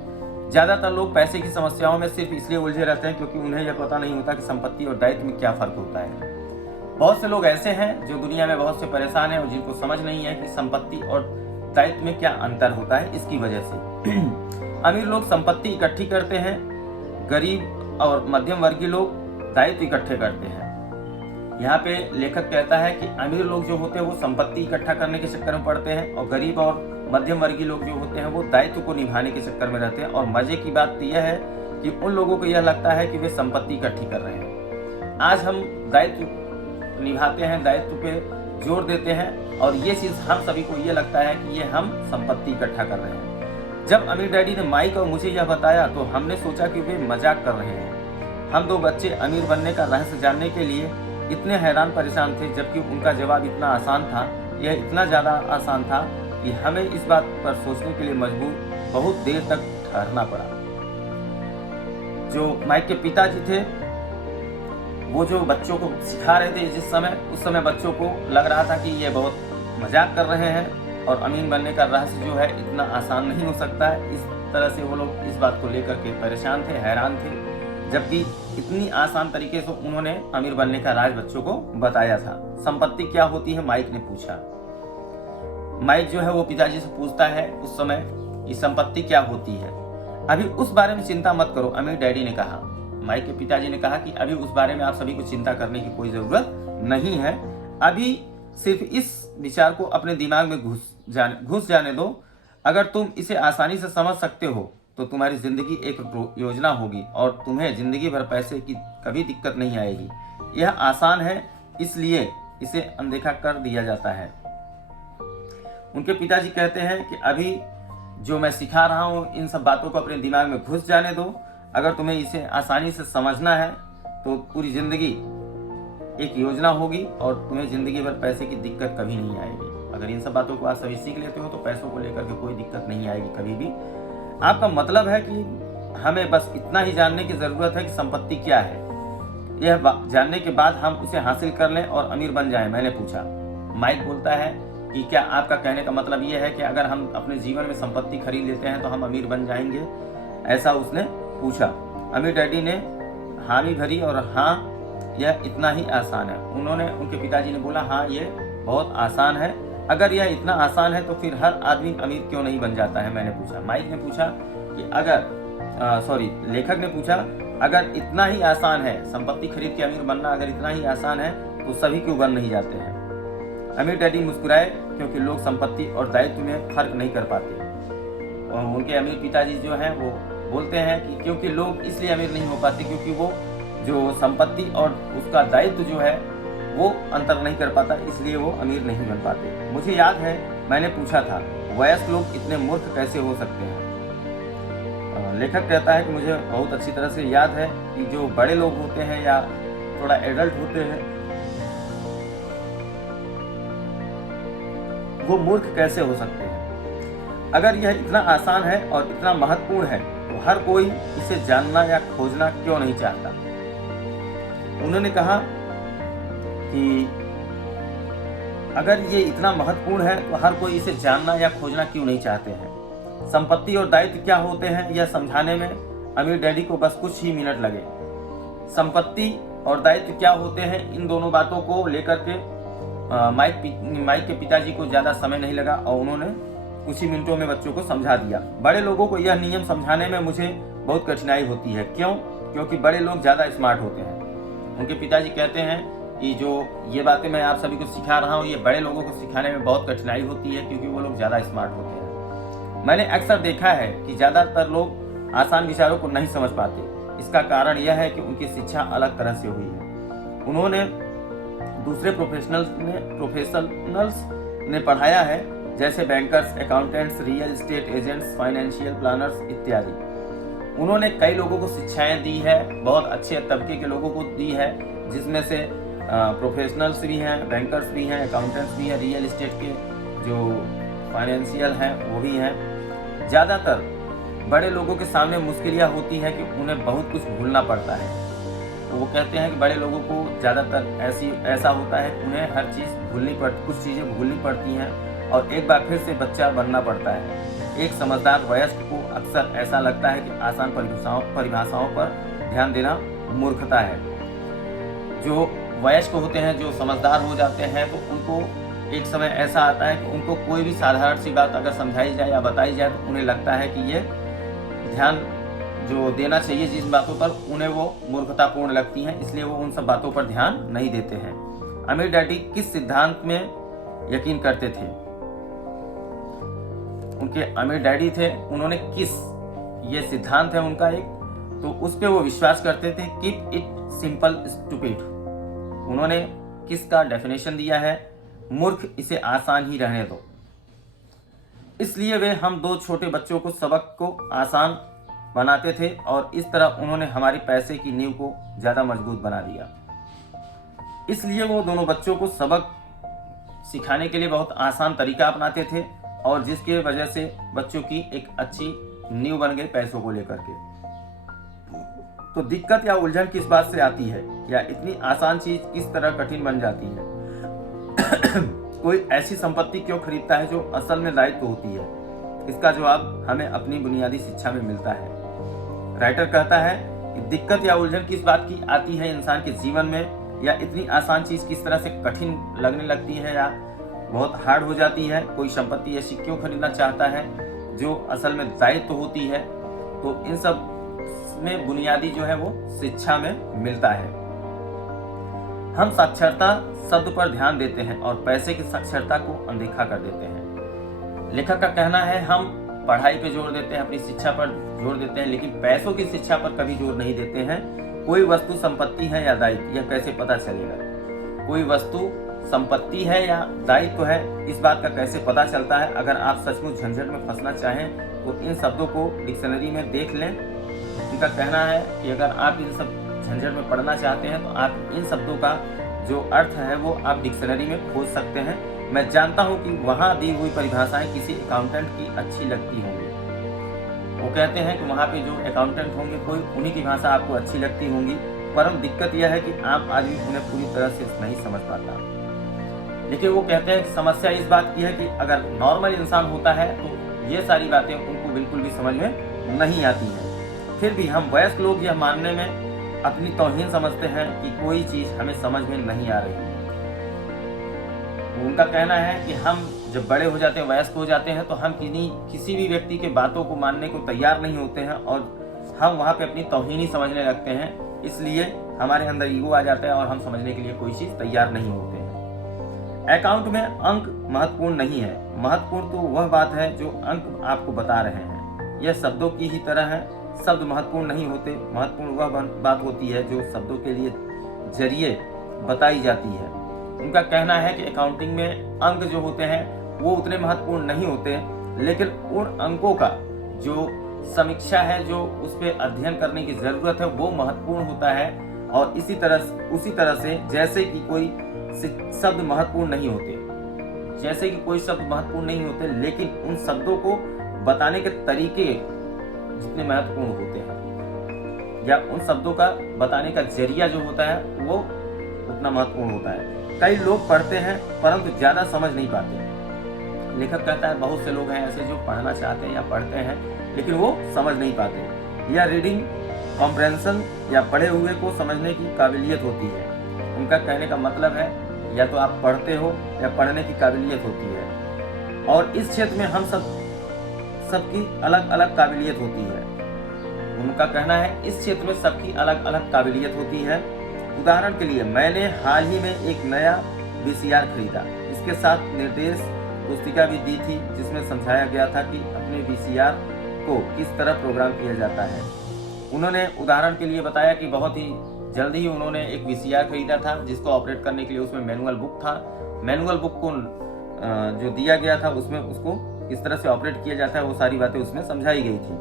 ज़्यादातर लोग पैसे की समस्याओं में सिर्फ इसलिए उलझे रहते हैं क्योंकि उन्हें यह पता नहीं होता कि संपत्ति और दायित्व में क्या फ़र्क होता है। बहुत से लोग ऐसे हैं जो दुनिया में बहुत से परेशान हैं और जिनको समझ नहीं है कि संपत्ति और दायित्व में क्या अंतर होता है। इसकी वजह से अमीर लोग संपत्ति इकट्ठी करते हैं, गरीब और मध्यम वर्गीय लोग दायित्व इकट्ठे करते हैं। यहाँ पे लेखक कहता है कि अमीर लोग जो होते हैं वो संपत्ति इकट्ठा करने के चक्कर में पड़ते हैं और गरीब और मध्यम वर्गीय लोग जो होते हैं वो दायित्व को निभाने के चक्कर में रहते हैं। और मजे की बात यह है कि उन लोगों को यह लगता है कि वे संपत्ति इकट्ठी कर रहे हैं। आज हम दायित्व निभाते हैं, दायित्व पे जोर देते हैं और ये चीज़ हम सभी को ये लगता है कि ये हम संपत्ति इकट्ठा कर रहे हैं। जब अमीर डैडी ने माइक और मुझे यह बताया तो हमने सोचा कि वे मजाक कर रहे हैं। हम 2 बच्चे अमीर बनने का रहस्य जानने के लिए इतने हैरान परेशान थे जबकि उनका जवाब इतना आसान था, यह इतना ज़्यादा आसान था कि हमें इस बात पर सोचने के लिए मजबूर बहुत देर तक ठहरना पड़ा। जो माइक के पिताजी थे वो जो बच्चों को सिखा रहे थे उस समय बच्चों को लग रहा था कि ये बहुत मजाक कर रहे हैं और अमीर बनने का रहस्य जो है इतना आसान नहीं हो सकता है। इस तरह से वो लोग इस बात को लेकर के परेशान थे, हैरान थे, जबकि इतनी आसान तरीके से उन्होंने अमीर बनने का राज बच्चों को बताया था। संपत्ति क्या होती है, माइक ने पूछा। माइक जो है वो पिताजी से पूछता है उस समय कि संपत्ति क्या होती है। अभी उस बारे में चिंता मत करो, अमीर डैडी ने कहा। माइक के पिताजी ने कहा कि अभी उस बारे में आप सभी को चिंता करने की कोई ज़रूरत नहीं है। अभी सिर्फ इस विचार को अपने दिमाग में घुस जाने दो। अगर तुम इसे आसानी से समझ सकते हो तो तुम्हारी ज़िंदगी एक योजना होगी और तुम्हें ज़िंदगी भर पैसे की कभी दिक्कत नहीं आएगी। यह आसान है इसलिए इसे अनदेखा कर दिया जाता है। उनके पिताजी कहते हैं कि अभी जो मैं सिखा रहा हूँ इन सब बातों को अपने दिमाग में घुस जाने दो। अगर तुम्हें इसे आसानी से समझना है तो पूरी ज़िंदगी एक योजना होगी और तुम्हें ज़िंदगी भर पैसे की दिक्कत कभी नहीं आएगी। अगर इन सब बातों को आप सभी सीख लेते हो तो पैसों को लेकर के कोई दिक्कत नहीं आएगी कभी भी। आपका मतलब है कि हमें बस इतना ही जानने की ज़रूरत है कि संपत्ति क्या है। यह जानने के बाद हम उसे हासिल कर लें और अमीर बन जाएं, मैंने पूछा। माइक बोलता है कि क्या आपका कहने का मतलब यह है कि अगर हम अपने जीवन में संपत्ति खरीद लेते हैं तो हम अमीर बन जाएंगे, ऐसा उसने पूछा। अमीर डैडी ने हामी भरी और हाँ यह इतना ही आसान है। उनके पिताजी ने बोला हाँ ये बहुत आसान है। अगर यह इतना आसान है तो फिर हर आदमी अमीर क्यों नहीं बन जाता है, मैंने पूछा। माइक ने पूछा कि अगर लेखक ने पूछा, अगर इतना ही आसान है, संपत्ति खरीद के अमीर बनना अगर इतना ही आसान है तो सभी क्यों बन नहीं जाते हैं। अमीर डैडी मुस्कुराए क्योंकि लोग संपत्ति और दायित्व में फर्क नहीं कर पाते। और उनके अमीर पिताजी जो हैं वो बोलते हैं कि क्योंकि लोग इसलिए अमीर नहीं हो पाते क्योंकि वो जो संपत्ति और उसका दायित्व जो है वो अंतर नहीं कर पाता, इसलिए वो अमीर नहीं बन पाते। मुझे याद है मैंने पूछा था, वयस्क लोग इतने मूर्ख कैसे हो सकते हैं। लेखक कहता है कि मुझे बहुत अच्छी तरह से याद है कि जो बड़े लोग होते हैं या थोड़ा एडल्ट होते हैं वो मूर्ख कैसे हो सकते हैं। अगर यह इतना आसान है और इतना महत्वपूर्ण है तो हर कोई इसे जानना या खोजना क्यों नहीं चाहता। उन्होंने कहा कि अगर ये इतना महत्वपूर्ण है तो हर कोई इसे जानना या खोजना क्यों नहीं चाहते हैं। संपत्ति और दायित्व क्या होते हैं यह समझाने में अमीर डैडी को बस कुछ ही मिनट लगे। संपत्ति और दायित्व क्या होते हैं, इन दोनों बातों को लेकर के माइक के पिताजी को ज्यादा समय नहीं लगा और उन्होंने कुछ ही मिनटों में बच्चों को समझा दिया। बड़े लोगों को यह नियम समझाने में मुझे बहुत कठिनाई होती है। क्यों? क्योंकि बड़े लोग ज्यादा स्मार्ट होते हैं। उनके पिताजी कहते हैं कि जो ये बातें मैं आप सभी को सिखा रहा हूँ ये बड़े लोगों को सिखाने में बहुत कठिनाई होती है क्योंकि वो लोग ज्यादा स्मार्ट होते हैं। मैंने अक्सर देखा है कि ज्यादातर लोग आसान विचारों को नहीं समझ पाते। इसका कारण यह है कि उनकी शिक्षा अलग तरह से हुई है। उन्होंने दूसरे प्रोफेशनल्स ने पढ़ाया है, जैसे bankers, accountants, real estate agents, financial planners इत्यादि। उन्होंने कई लोगों को शिक्षाएं दी है, बहुत अच्छे तबके के लोगों को दी है, जिसमें से प्रोफेशनल्स भी हैं, बैंकर्स भी हैं, अकाउंटेंट्स भी हैं, रियल एस्टेट के जो फाइनेंशियल हैं वो भी हैं। ज़्यादातर बड़े लोगों के सामने मुश्किल यह होती है कि उन्हें बहुत कुछ भूलना पड़ता है। तो वो कहते हैं कि बड़े लोगों को ज़्यादातर ऐसा होता है कि उन्हें हर चीज़ कुछ चीज़ें भूलनी पड़ती हैं और एक बार फिर से बच्चा बनना पड़ता है। एक समझदार वयस्क को अक्सर ऐसा लगता है कि आसान परिभाषाओं पर ध्यान देना मूर्खता है। जो वयस्क होते हैं, जो समझदार हो जाते हैं, तो उनको एक समय ऐसा आता है कि उनको कोई भी साधारण सी बात अगर समझाई जाए या बताई जाए तो उन्हें लगता है कि ये ध्यान जो देना चाहिए जिन बातों पर उन्हें वो मूर्खतापूर्ण लगती हैं, इसलिए वो उन सब बातों पर ध्यान नहीं देते हैं। अमीर डैडी किस सिद्धांत में यकीन करते थे? उनके अमीर डैडी थे, उन्होंने किस, ये सिद्धांत है उनका एक, तो उस पे वो विश्वास करते थे, कीप इट सिंपल स्टूपिड। उन्होंने किस का डेफिनेशन दिया है, मूर्ख इसे आसान ही रहने दो। इसलिए वे हम दो छोटे बच्चों को सबक को आसान बनाते थे और इस तरह उन्होंने हमारी पैसे की नींव को ज्यादा मजबूत बना दिया। इसलिए वो दोनों बच्चों को सबक सिखाने के लिए बहुत आसान तरीका अपनाते थे और जिसकी वजह से बच्चों की एक अच्छी नींव बन गई पैसों को लेकर के। तो दिक्कत या उलझन किस बात से आती है, या इतनी आसान चीज किस तरह कठिन बन जाती है? कोई ऐसी संपत्ति क्यों खरीदता है जो असल में दायित्व होती है? इसका जवाब हमें अपनी बुनियादी शिक्षा में मिलता है। राइटर कहता है कि दिक्कत या उलझन किस बात की आती है इंसान के जीवन में, या इतनी आसान चीज किस तरह से कठिन लगने लगती है या बहुत हार्ड हो जाती है। कोई संपत्ति ऐसी क्यों खरीदना चाहता है जो असल में दायित्व होती है? तो इन सब में बुनियादी जो है वो शिक्षा में मिलता है। हम साक्षरता शब्द पर ध्यान देते हैं और पैसे की साक्षरता को अनदेखा कर देते हैं। लेखक का कहना है हम पढ़ाई पे जोर देते हैं, अपनी शिक्षा पर जोर देते हैं, लेकिन पैसों की शिक्षा पर कभी जोर नहीं देते हैं। कोई वस्तु संपत्ति है या दायित्व, यह कैसे पता चलेगा? कोई वस्तु संपत्ति है या दायित्व है, इस बात का कैसे पता चलता है? अगर आप सचमुच झंझट में फंसना चाहें तो इन शब्दों को डिक्शनरी में देख लें। उनका कहना है कि अगर आप इन सब झंझट में पढ़ना चाहते हैं तो आप इन शब्दों का जो अर्थ है वो आप डिक्शनरी में खोज सकते हैं। मैं जानता हूं कि वहां दी हुई परिभाषाएं किसी अकाउंटेंट की अच्छी लगती होंगी। वो कहते हैं कि वहां पे जो अकाउंटेंट होंगे कोई उन्हीं की भाषा आपको अच्छी लगती होंगी, परंतु दिक्कत यह है कि आम आदमी उन्हें पूरी तरह से नहीं समझ पाता। लेकिन वो कहते हैं कि समस्या इस बात की है कि अगर नॉर्मल इंसान होता है तो ये सारी बातें उनको बिल्कुल भी समझ में नहीं आती हैं। फिर भी हम वयस्क लोग यह मानने में अपनी तौहीन समझते हैं कि कोई चीज हमें समझ में नहीं आ रही। उनका कहना है कि हम जब बड़े हो जाते हैं, वयस्क हो जाते हैं, तो हम किसी भी व्यक्ति के बातों को मानने को तैयार नहीं होते हैं और हम वहाँ पे अपनी तौहीनी समझने लगते हैं, इसलिए हमारे अंदर ईगो आ जाता है और हम समझने के लिए कोई चीज़ तैयार नहीं होते हैं। अकाउंट में अंक महत्वपूर्ण नहीं है, महत्वपूर्ण तो वह बात है जो अंक आपको बता रहे हैं। यह शब्दों की ही तरह है, शब्द महत्वपूर्ण नहीं होते, महत्वपूर्ण वह बात होती है जो शब्दों के लिए जरिए बताई जाती है। उनका कहना है कि अकाउंटिंग में अंक जो होते हैं वो उतने महत्वपूर्ण नहीं होते, लेकिन उन अंकों का जो समीक्षा है, जो उस पर अध्ययन करने की जरूरत है, वो महत्वपूर्ण होता है। और उसी तरह से जैसे कि कोई शब्द महत्वपूर्ण नहीं होते, जैसे कि कोई शब्द महत्वपूर्ण नहीं होते, लेकिन उन शब्दों को बताने के तरीके जितने महत्वपूर्ण होते हैं, या उन शब्दों का बताने का जरिया जो होता है वो उतना महत्वपूर्ण होता है। कई लोग पढ़ते हैं परंतु ज्यादा समझ नहीं पाते। लेखक कहता है बहुत से लोग हैं ऐसे जो पढ़ना चाहते हैं या पढ़ते हैं लेकिन वो समझ नहीं पाते। या रीडिंग कॉम्प्रहेंशन या पढ़े हुए को समझने की काबिलियत होती है। उनका कहने का मतलब है या तो आप पढ़ते हो या पढ़ने की काबिलियत होती है। और इस क्षेत्र में हम सबकी अलग अलग काबिलियत होती है। उनका कहना है इस क्षेत्र में सबकी अलग अलग काबिलियत होती है। उदाहरण के लिए मैंने हाल ही में एक नया VCR खरीदा। इसके साथ निर्देश पुस्तिका भी दी थी जिसमें समझाया गया था कि अपने VCR को किस तरह प्रोग्राम किया जाता है। उन्होंने उदाहरण के लिए बताया कि बहुत ही जल्दी ही उन्होंने एक VCR खरीदा था जिसको ऑपरेट करने के लिए उसमें मैनुअल बुक था। मैनुअल बुक को जो दिया गया था उसमें उसको किस तरह से ऑपरेट किया जाता है वो सारी बातें उसमें समझाई गई थी।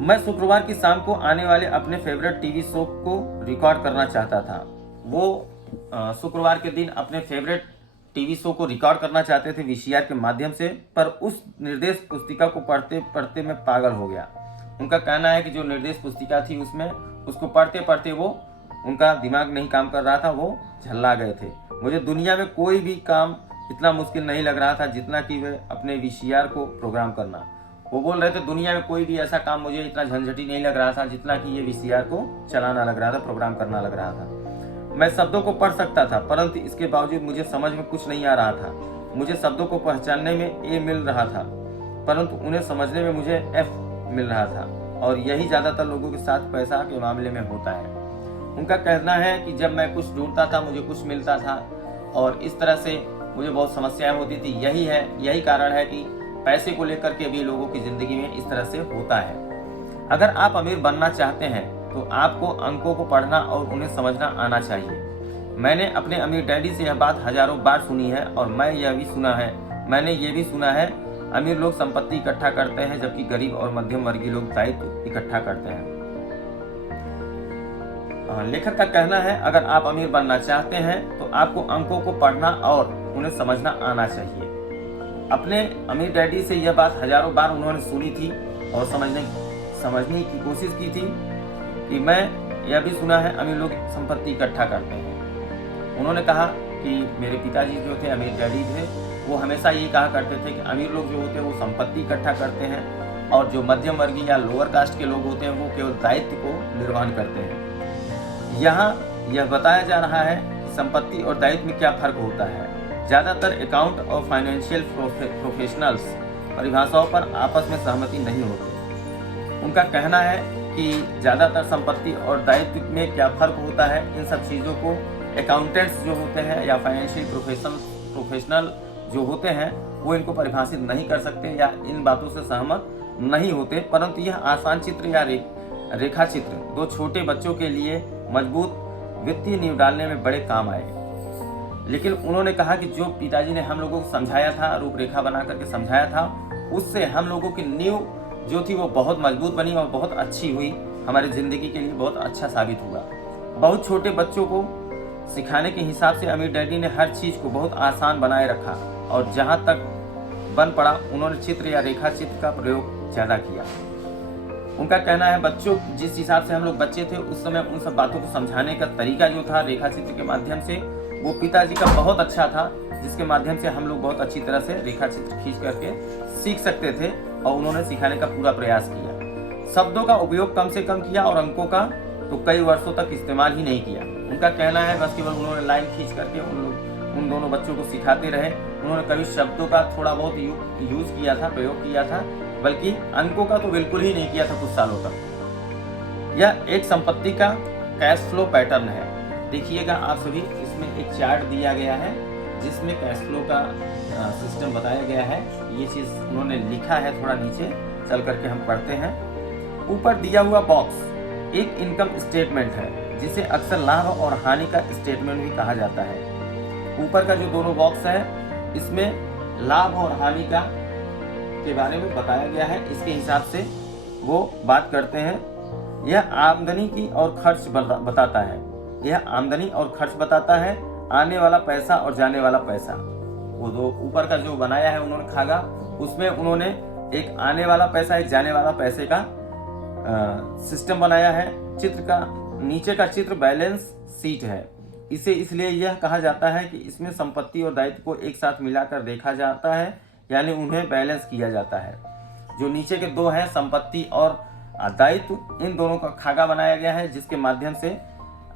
मैं शुक्रवार की शाम को आने वाले अपने फेवरेट टीवी शो को रिकॉर्ड करना चाहता था। वो शुक्रवार के दिन अपने फेवरेट टीवी शो को रिकॉर्ड करना चाहते थे VCR के माध्यम से, पर उस निर्देश पुस्तिका को पढ़ते पढ़ते मैं पागल हो गया। उनका कहना है कि जो निर्देश पुस्तिका थी उसमें उसको पढ़ते पढ़ते वो उनका दिमाग नहीं काम कर रहा था, वो झल्ला गए थे। मुझे दुनिया में कोई भी काम इतना मुश्किल नहीं लग रहा था जितना कि वे अपने VCR को प्रोग्राम करना। वो बोल रहे थे दुनिया में कोई भी ऐसा काम मुझे इतना झंझटी नहीं लग रहा था जितना कि ये VCR को चलाना लग रहा था, प्रोग्राम करना लग रहा था। मैं शब्दों को पढ़ सकता था परंतु इसके बावजूद मुझे समझ में कुछ नहीं आ रहा था। मुझे शब्दों को पहचानने में A मिल रहा था परंतु उन्हें समझने में मुझे F मिल रहा था। और यही ज्यादातर लोगों के साथ पैसा के मामले में होता है। उनका कहना है कि जब मैं कुछ ढूंढता था मुझे कुछ मिलता था और इस तरह से मुझे बहुत समस्याएं होती थी। यही कारण है कि पैसे को लेकर के भी लोगों की जिंदगी में इस तरह से होता है। अगर आप अमीर बनना चाहते हैं तो आपको अंकों को पढ़ना और उन्हें समझना आना चाहिए। मैंने अपने अमीर डैडी से यह बात हजारों बार सुनी है और मैंने ये भी सुना है अमीर लोग संपत्ति इकट्ठा करते हैं जबकि गरीब और मध्यम वर्गीय लोग दायित्व इकट्ठा करते हैं। लेखक का कहना है अगर आप अमीर बनना चाहते हैं तो आपको अंकों को पढ़ना और उन्हें समझना आना चाहिए। अपने अमीर डैडी से यह बात हजारों बार उन्होंने सुनी थी और समझने की कोशिश की थी कि मैं यह भी सुना है अमीर लोग संपत्ति इकट्ठा करते हैं। उन्होंने कहा कि मेरे पिताजी जो थे अमीर डैडी थे वो हमेशा ये कहा करते थे कि अमीर लोग जो होते हैं वो संपत्ति इकट्ठा करते हैं और जो मध्यम वर्गीय या लोअर कास्ट के लोग होते हैं वो केवल दायित्व को निर्वहन करते हैं। यहाँ यह बताया जा रहा है कि संपत्ति और दायित्व में क्या फर्क होता है। ज्यादातर अकाउंट और फाइनेंशियल प्रोफेशनल्स परिभाषाओं पर आपस में सहमति नहीं होते। उनका कहना है कि ज्यादातर संपत्ति और दायित्व में क्या फर्क होता है, इन सब चीजों को अकाउंटेंट्स जो होते हैं या फाइनेंशियल प्रोफेशनल जो होते हैं वो इनको परिभाषित नहीं कर सकते या इन बातों से सहमत नहीं होते। परंतु यह आसान चित्र या रेखा चित्र दो छोटे बच्चों के लिए मजबूत वित्तीय नींव डालने में बड़े काम आए। लेकिन उन्होंने कहा कि जो पिताजी ने हम लोगों को समझाया था, रूपरेखा बना करके समझाया था, उससे हम लोगों की नींव जो थी वो बहुत मजबूत बनी और बहुत अच्छी हुई, हमारी जिंदगी के लिए बहुत अच्छा साबित हुआ। बहुत छोटे बच्चों को सिखाने के हिसाब से अमीर डैडी ने हर चीज को बहुत आसान बनाए रखा और जहां तक बन पड़ा उन्होंने चित्र या रेखा चित्र का प्रयोग ज्यादा किया। उनका कहना है बच्चों जिस हिसाब से हम लोग बच्चे थे उस समय उन सब बातों को समझाने का तरीका जो था रेखा चित्र के माध्यम से वो पिताजी का बहुत अच्छा था, जिसके माध्यम से हम लोग बहुत अच्छी तरह से रेखा चित्र खींच करके सीख सकते थे और उन्होंने सिखाने का पूरा प्रयास किया। शब्दों का उपयोग कम से कम किया और अंकों का तो कई वर्षों तक इस्तेमाल ही नहीं किया। उनका कहना है बस केवल उन्होंने लाइन खींच करके उन दोनों बच्चों को सिखाते रहे। उन्होंने कभी शब्दों का थोड़ा बहुत यूज किया था, प्रयोग किया था, बल्कि अंकों का तो बिल्कुल ही नहीं किया था कुछ सालों तक। यह एक संपत्ति का कैश फ्लो पैटर्न है। देखिएगा आप सभी, इसमें एक चार्ट दिया गया है जिसमें कैश फ्लो का सिस्टम बताया गया है। ये चीज़ उन्होंने लिखा है, थोड़ा नीचे चल करके हम पढ़ते हैं। ऊपर दिया हुआ बॉक्स एक इनकम स्टेटमेंट है जिसे अक्सर लाभ और हानि का स्टेटमेंट भी कहा जाता है। ऊपर का जो दोनों बॉक्स है इसमें लाभ और हानि का के बारे में बताया गया है। इसके हिसाब से वो बात करते हैं। यह आमदनी की और खर्च बताता है। यह आमदनी और खर्च बताता है, आने वाला पैसा और जाने वाला पैसा। वो दो ऊपर का जो बनाया है उन्होंने खागा, उसमें उन्होंने एक आने वाला पैसा एक जाने वाला पैसे का सिस्टम बनाया है। चित्र का नीचे का चित्र बैलेंस शीट है। इसे इसलिए यह कहा जाता है कि इसमें संपत्ति और दायित्व को एक साथ मिलाकर देखा जाता है, यानी उन्हें बैलेंस किया जाता है। जो नीचे के दो हैं संपत्ति और दायित्व, इन दोनों का खाका बनाया गया है जिसके माध्यम से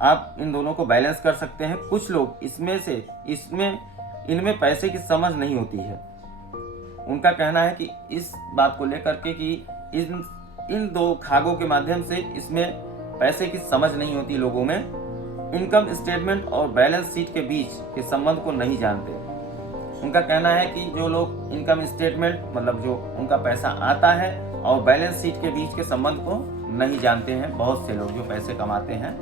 आप इन दोनों को बैलेंस कर सकते हैं। कुछ लोग इनमें पैसे की समझ नहीं होती है। उनका कहना है कि इस बात को लेकर के कि इन दो खागों के माध्यम से इसमें पैसे की समझ नहीं होती लोगों में। इनकम स्टेटमेंट और बैलेंस शीट के बीच के संबंध को नहीं जानते। उनका कहना है कि जो लोग इनकम स्टेटमेंट मतलब जो उनका पैसा आता है और बैलेंस शीट के बीच के संबंध को नहीं जानते हैं। बहुत से लोग जो पैसे कमाते हैं,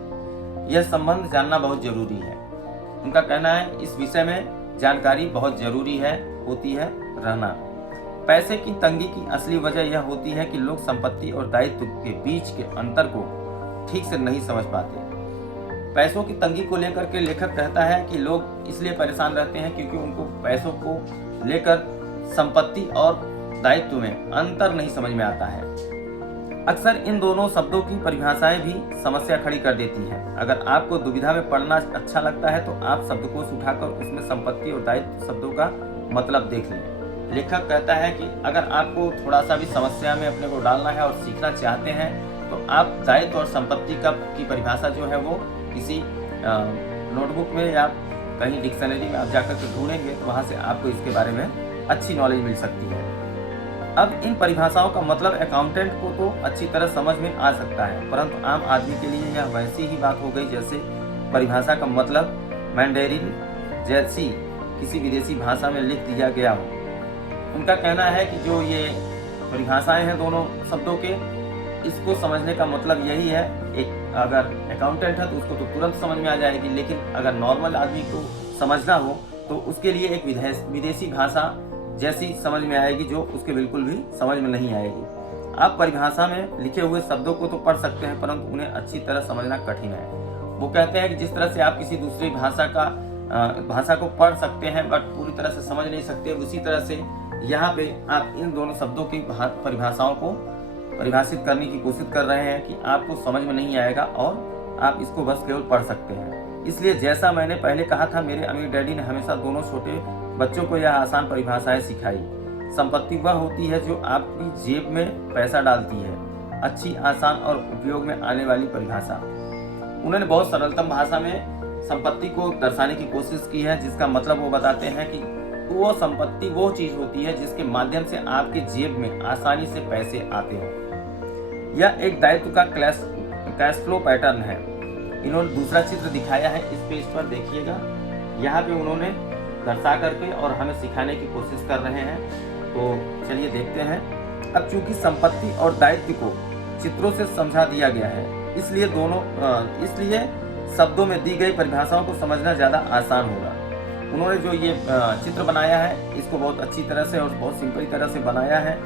यह संबंध जानना बहुत जरूरी है। उनका कहना है इस विषय में जानकारी बहुत जरूरी होती है रहना। पैसे की तंगी की असली वजह यह होती है कि लोग संपत्ति और दायित्व के बीच के अंतर को ठीक से नहीं समझ पाते। पैसों की तंगी को लेकर के लेखक कहता है कि लोग इसलिए परेशान रहते हैं क्योंकि उनको पैसों को लेकर संपत्ति और दायित्व में अंतर नहीं समझ में आता है। अक्सर इन दोनों शब्दों की परिभाषाएं भी समस्या खड़ी कर देती हैं। अगर आपको दुविधा में पढ़ना अच्छा लगता है तो आप शब्दकोश उठाकर उसमें संपत्ति और दायित्व शब्दों का मतलब देख लें। लेखक कहता है कि अगर आपको थोड़ा सा भी समस्या में अपने को डालना है और सीखना चाहते हैं तो आप दायित्व और संपत्ति की परिभाषा जो है वो किसी नोटबुक में या कहीं डिक्शनरी में आप जाकर के ढूंढेंगे तो वहाँ से आपको इसके बारे में अच्छी नॉलेज मिल सकती है। अब इन परिभाषाओं का मतलब अकाउंटेंट को तो अच्छी तरह समझ में आ सकता है, परंतु आम आदमी के लिए यह वैसी ही बात हो गई जैसे परिभाषा का मतलब मैंडेरिन जैसी किसी विदेशी भाषा में लिख दिया गया हो। उनका कहना है कि जो ये परिभाषाएं हैं दोनों शब्दों के, इसको समझने का मतलब यही है। एक अगर अकाउंटेंट है तो उसको तो तुरंत समझ में आ जाएगी, लेकिन अगर नॉर्मल आदमी को समझना हो तो उसके लिए एक विदेशी भाषा जैसी समझ में आएगी जो उसके बिल्कुल भी समझ में नहीं आएगी। आप परिभाषा में लिखे हुए शब्दों को तो पढ़ सकते हैं परंतु उन्हें अच्छी तरह समझना कठिन है। वो कहते हैं कि जिस तरह से आप किसी दूसरी भाषा को पढ़ सकते हैं बट पूरी तरह से समझ नहीं सकते, उसी तरह से यहाँ पे आप इन दोनों शब्दों की परिभाषाओं को परिभाषित करने की कोशिश कर रहे हैं कि आपको समझ में नहीं आएगा और आप इसको बस केवल पढ़ सकते हैं। इसलिए जैसा मैंने पहले कहा था, मेरे अमीर डैडी ने हमेशा दोनों छोटे बच्चों को यह आसान परिभाषाएं सिखाई। संपत्ति वह होती है जो आपकी जेब में पैसा डालती है। अच्छी, आसान और उपयोग में आने वाली परिभाषा। उन्होंने बहुत सरलतम भाषा में संपत्ति को दर्शाने की कोशिश की है, जिसका मतलब वो बताते हैं कि वो संपत्ति वो चीज होती है जिसके माध्यम से आपके जेब में आसानी से पैसे आते हो। यह एक दायित्व का कैश फ्लो पैटर्न है। इन्होंने दूसरा चित्र दिखाया है, इस पेज पर देखिएगा। यहाँ पे उन्होंने दर्शा करके और हमें सिखाने की कोशिश कर रहे हैं, तो चलिए देखते हैं। अब चूंकि संपत्ति और दायित्व को चित्रों से समझा दिया गया है, इसलिए शब्दों में दी गई परिभाषाओं को समझना ज़्यादा आसान होगा। उन्होंने जो ये चित्र बनाया है इसको बहुत अच्छी तरह से और बहुत सिंपल तरह से बनाया है,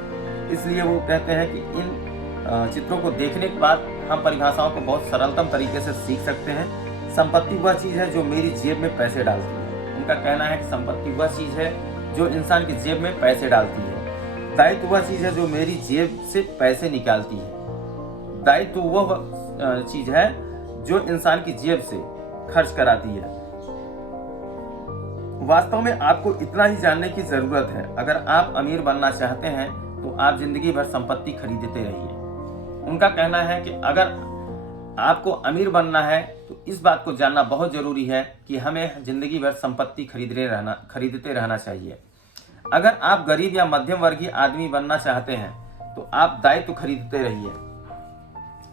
इसलिए वो कहते हैं कि इन चित्रों को देखने के बाद हम परिभाषाओं को बहुत सरलतम तरीके से सीख सकते हैं। संपत्ति वह चीज़ है जो मेरी जेब में पैसे डालती है। उनका कहना है कि संपत्ति वह चीज़ है जो इंसान की जेब में पैसे डालती है। दायित्व वह चीज़ है जो मेरी जेब से पैसे निकालती है। दायित्व वह चीज़ है जो इंसान की जेब से खर्च कराती है। वास्तव में आपको इतना ही जानने की जरूरत है। अगर आप अमीर बनना चाहते हैं तो आप जिंदगी भर संपत्ति खरीदते रहिए। उनका कहना है कि अगर आपको अमीर बनना है तो इस बात को जानना बहुत जरूरी है कि हमें जिंदगी भर संपत्ति खरीदते रहना चाहिए। अगर आप गरीब या मध्यम वर्गीय आदमी बनना चाहते हैं तो आप दायित्व खरीदते रहिए।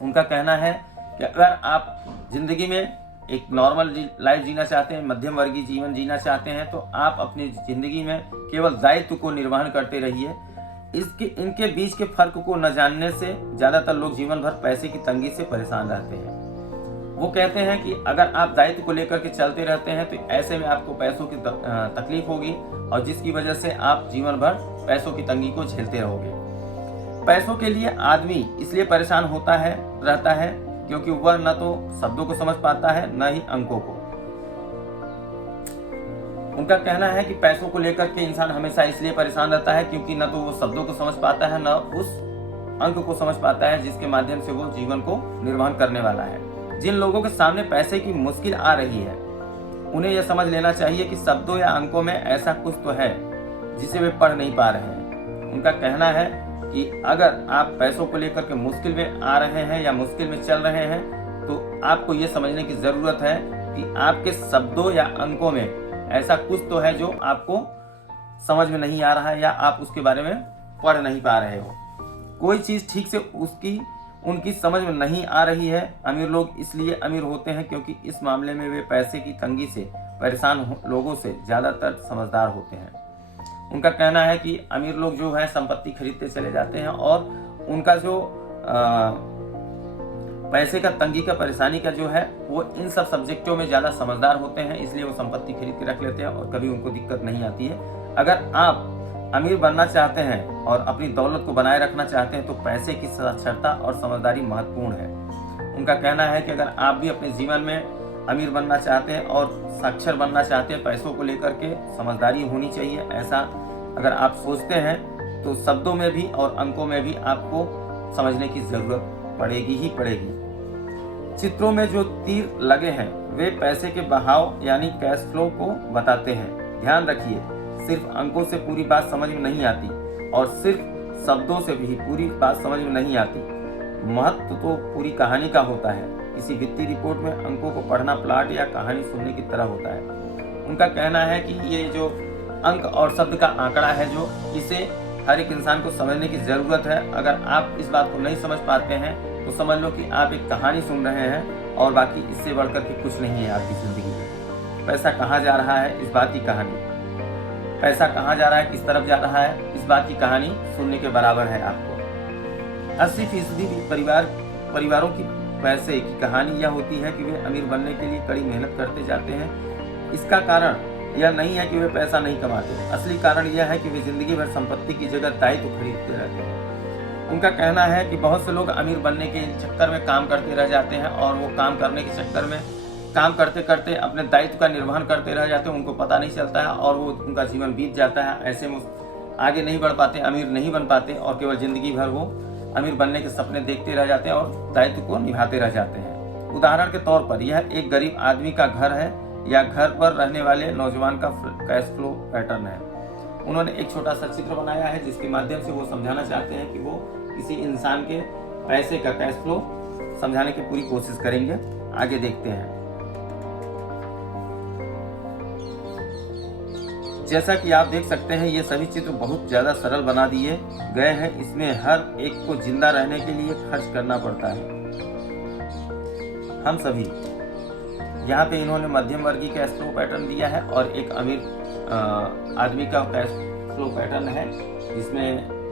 उनका कहना है कि अगर आप जिंदगी में एक नॉर्मल लाइफ जीना चाहते हैं, मध्यम वर्गीय जीवन जीना चाहते हैं, तो आप अपनी जिंदगी में केवल दायित्व को निर्वहन करते रहिए। इनके बीच के फर्क को न जानने से ज्यादातर लोग जीवन भर पैसे की तंगी से परेशान रहते हैं। वो कहते हैं कि अगर आप दायित्व को लेकर के चलते रहते हैं तो ऐसे में आपको पैसों की तकलीफ होगी, और जिसकी वजह से आप जीवन भर पैसों की तंगी को झेलते रहोगे। पैसों के लिए आदमी इसलिए परेशान रहता है क्योंकि वह न तो शब्दों को समझ पाता है, न ही अंकों को। उनका कहना है कि पैसों को लेकर के इंसान हमेशा इसलिए परेशान रहता है क्योंकि न तो वो शब्दों को समझ पाता है, न उस अंक को समझ पाता है जिसके माध्यम से वो जीवन को निर्वहन करने वाला है। जिन लोगों के सामने पैसे की मुश्किल आ रही है, उन्हें यह समझ लेना चाहिए कि शब्दों या अंकों में ऐसा कुछ तो है जिसे वे पढ़ नहीं पा रहे हैं। उनका कहना है कि अगर आप पैसों को लेकर के मुश्किल में आ रहे हैं या मुश्किल में चल रहे हैं, तो आपको ये समझने की जरूरत है कि आपके शब्दों या अंकों में ऐसा कुछ तो है जो आपको समझ में नहीं आ रहा है या आप उसके बारे में पढ़ नहीं पा रहे हो। कोई चीज ठीक से उनकी समझ में नहीं आ रही है। अमीर लोग इसलिए अमीर होते हैं क्योंकि इस मामले में वे पैसे की तंगी से परेशान लोगों से ज्यादातर समझदार होते हैं। उनका कहना है कि अमीर लोग जो है संपत्ति खरीदते चले जाते हैं और उनका जो पैसे का तंगी का परेशानी का जो है वो इन सब सब्जेक्टों में ज्यादा समझदार होते हैं, इसलिए वो संपत्ति खरीद के रख लेते हैं और कभी उनको दिक्कत नहीं आती है। अगर आप अमीर बनना चाहते हैं और अपनी दौलत को बनाए रखना चाहते हैं तो पैसे की साक्षरता और समझदारी महत्वपूर्ण है। उनका कहना है कि अगर आप भी अपने जीवन में अमीर बनना चाहते हैं और साक्षर बनना चाहते हैं, पैसों को लेकर के समझदारी होनी चाहिए, ऐसा अगर आप सोचते हैं तो शब्दों में भी और अंकों में भी आपको समझने की जरूरत पड़ेगी ही पड़ेगी। चित्रों में जो तीर लगे हैं वे पैसे के बहाव यानी कैश फ्लो को बताते हैं। ध्यान रखिए, सिर्फ अंकों से पूरी बात समझ में नहीं आती और सिर्फ शब्दों से भी पूरी बात समझ में नहीं आती। महत्व तो पूरी कहानी का होता है। किसी वित्तीय रिपोर्ट में अंकों को पढ़ना प्लाट या कहानी सुनने की तरह होता है। उनका कहना है कि ये जो अंक और शब्द का आंकड़ा है, जो इसे हर एक इंसान को समझने की जरूरत है। अगर आप इस बात को नहीं समझ पाते हैं तो समझ लो कि आप एक कहानी सुन रहे हैं और बाकी इससे बढ़कर के कुछ नहीं है आपकी जिंदगी में। पैसा कहाँ जा रहा है, इस बात की कहानी, पैसा कहाँ जा रहा है, किस तरफ जा रहा है, इस बात की कहानी सुनने के बराबर है आपको। 80% परिवारों की पैसे की कहानी यह होती है कि वे अमीर बनने के लिए कड़ी मेहनत करते जाते हैं। इसका कारण यह नहीं है कि वे पैसा नहीं कमाते, असली कारण यह है कि वे जिंदगी भर संपत्ति की जगह दायित्व खरीदते रहते हैं। उनका कहना है कि बहुत से लोग अमीर बनने के चक्कर में काम करते रह जाते हैं और वो काम करने के चक्कर में काम करते करते अपने दायित्व का निर्वहन करते रह जाते हैं, उनको पता नहीं चलता है और वो उनका जीवन बीत जाता है। ऐसे में आगे नहीं बढ़ पाते, अमीर नहीं बन पाते और केवल जिंदगी भर वो अमीर बनने के सपने देखते रह जाते हैं और दायित्व को निभाते रह जाते हैं। उदाहरण के तौर पर यह एक गरीब आदमी का घर है या घर पर रहने वाले नौजवान का कैश फ्लो पैटर्न है। उन्होंने एक छोटा सा चित्र बनाया है जिसके माध्यम से वो समझाना चाहते हैं कि वो किसी इंसान के पैसे का कैश फ्लो समझाने की पूरी कोशिश करेंगे। आगे देखते हैं। जैसा कि आप देख सकते हैं, ये सभी चित्र बहुत ज्यादा सरल बना दिए गए हैं। इसमें हर एक को जिंदा रहने के लिए खर्च करना पड़ता है। हम सभी यहाँ पे इन्होंने मध्यम वर्गीय कैश फ्लो पैटर्न दिया है और एक अमीर आदमी का कैश फ्लो पैटर्न है,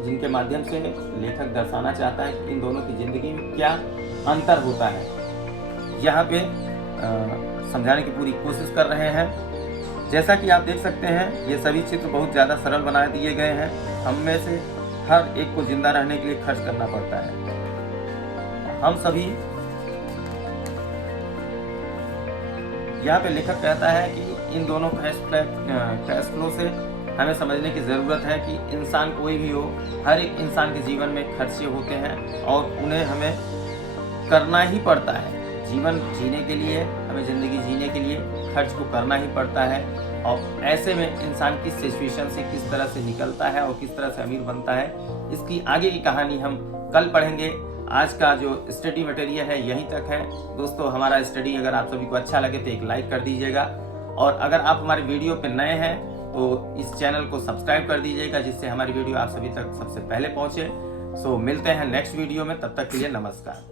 जिनके माध्यम से लेखक दर्शाना चाहता है कि इन दोनों की जिंदगी में क्या अंतर होता है। यहाँ पे समझाने की पूरी कोशिश कर रहे हैं। जैसा कि आप देख सकते हैं, ये सभी चित्र बहुत ज़्यादा सरल बना दिए गए हैं। हम में से हर एक को जिंदा रहने के लिए खर्च करना पड़ता है। हम सभी, यहाँ पे लेखक कहता है कि इन दोनों कैश फ्लो से हमें समझने की ज़रूरत है कि इंसान कोई भी हो, हर एक इंसान के जीवन में खर्चे होते हैं और उन्हें हमें करना ही पड़ता है। जीवन जीने के लिए, हमें ज़िंदगी जीने के लिए खर्च को करना ही पड़ता है। और ऐसे में इंसान किस सिचुएशन से किस तरह से निकलता है और किस तरह से अमीर बनता है, इसकी आगे की कहानी हम कल पढ़ेंगे। आज का जो स्टडी मटेरियल है यहीं तक है। दोस्तों, हमारा स्टडी अगर आप सभी को अच्छा लगे तो एक लाइक कर दीजिएगा और अगर आप हमारे वीडियो पे नए हैं तो इस चैनल को सब्सक्राइब कर दीजिएगा, जिससे हमारी वीडियो आप सभी तक सबसे पहले पहुंचे। सो मिलते हैं नेक्स्ट वीडियो में, तब तक के लिए नमस्कार।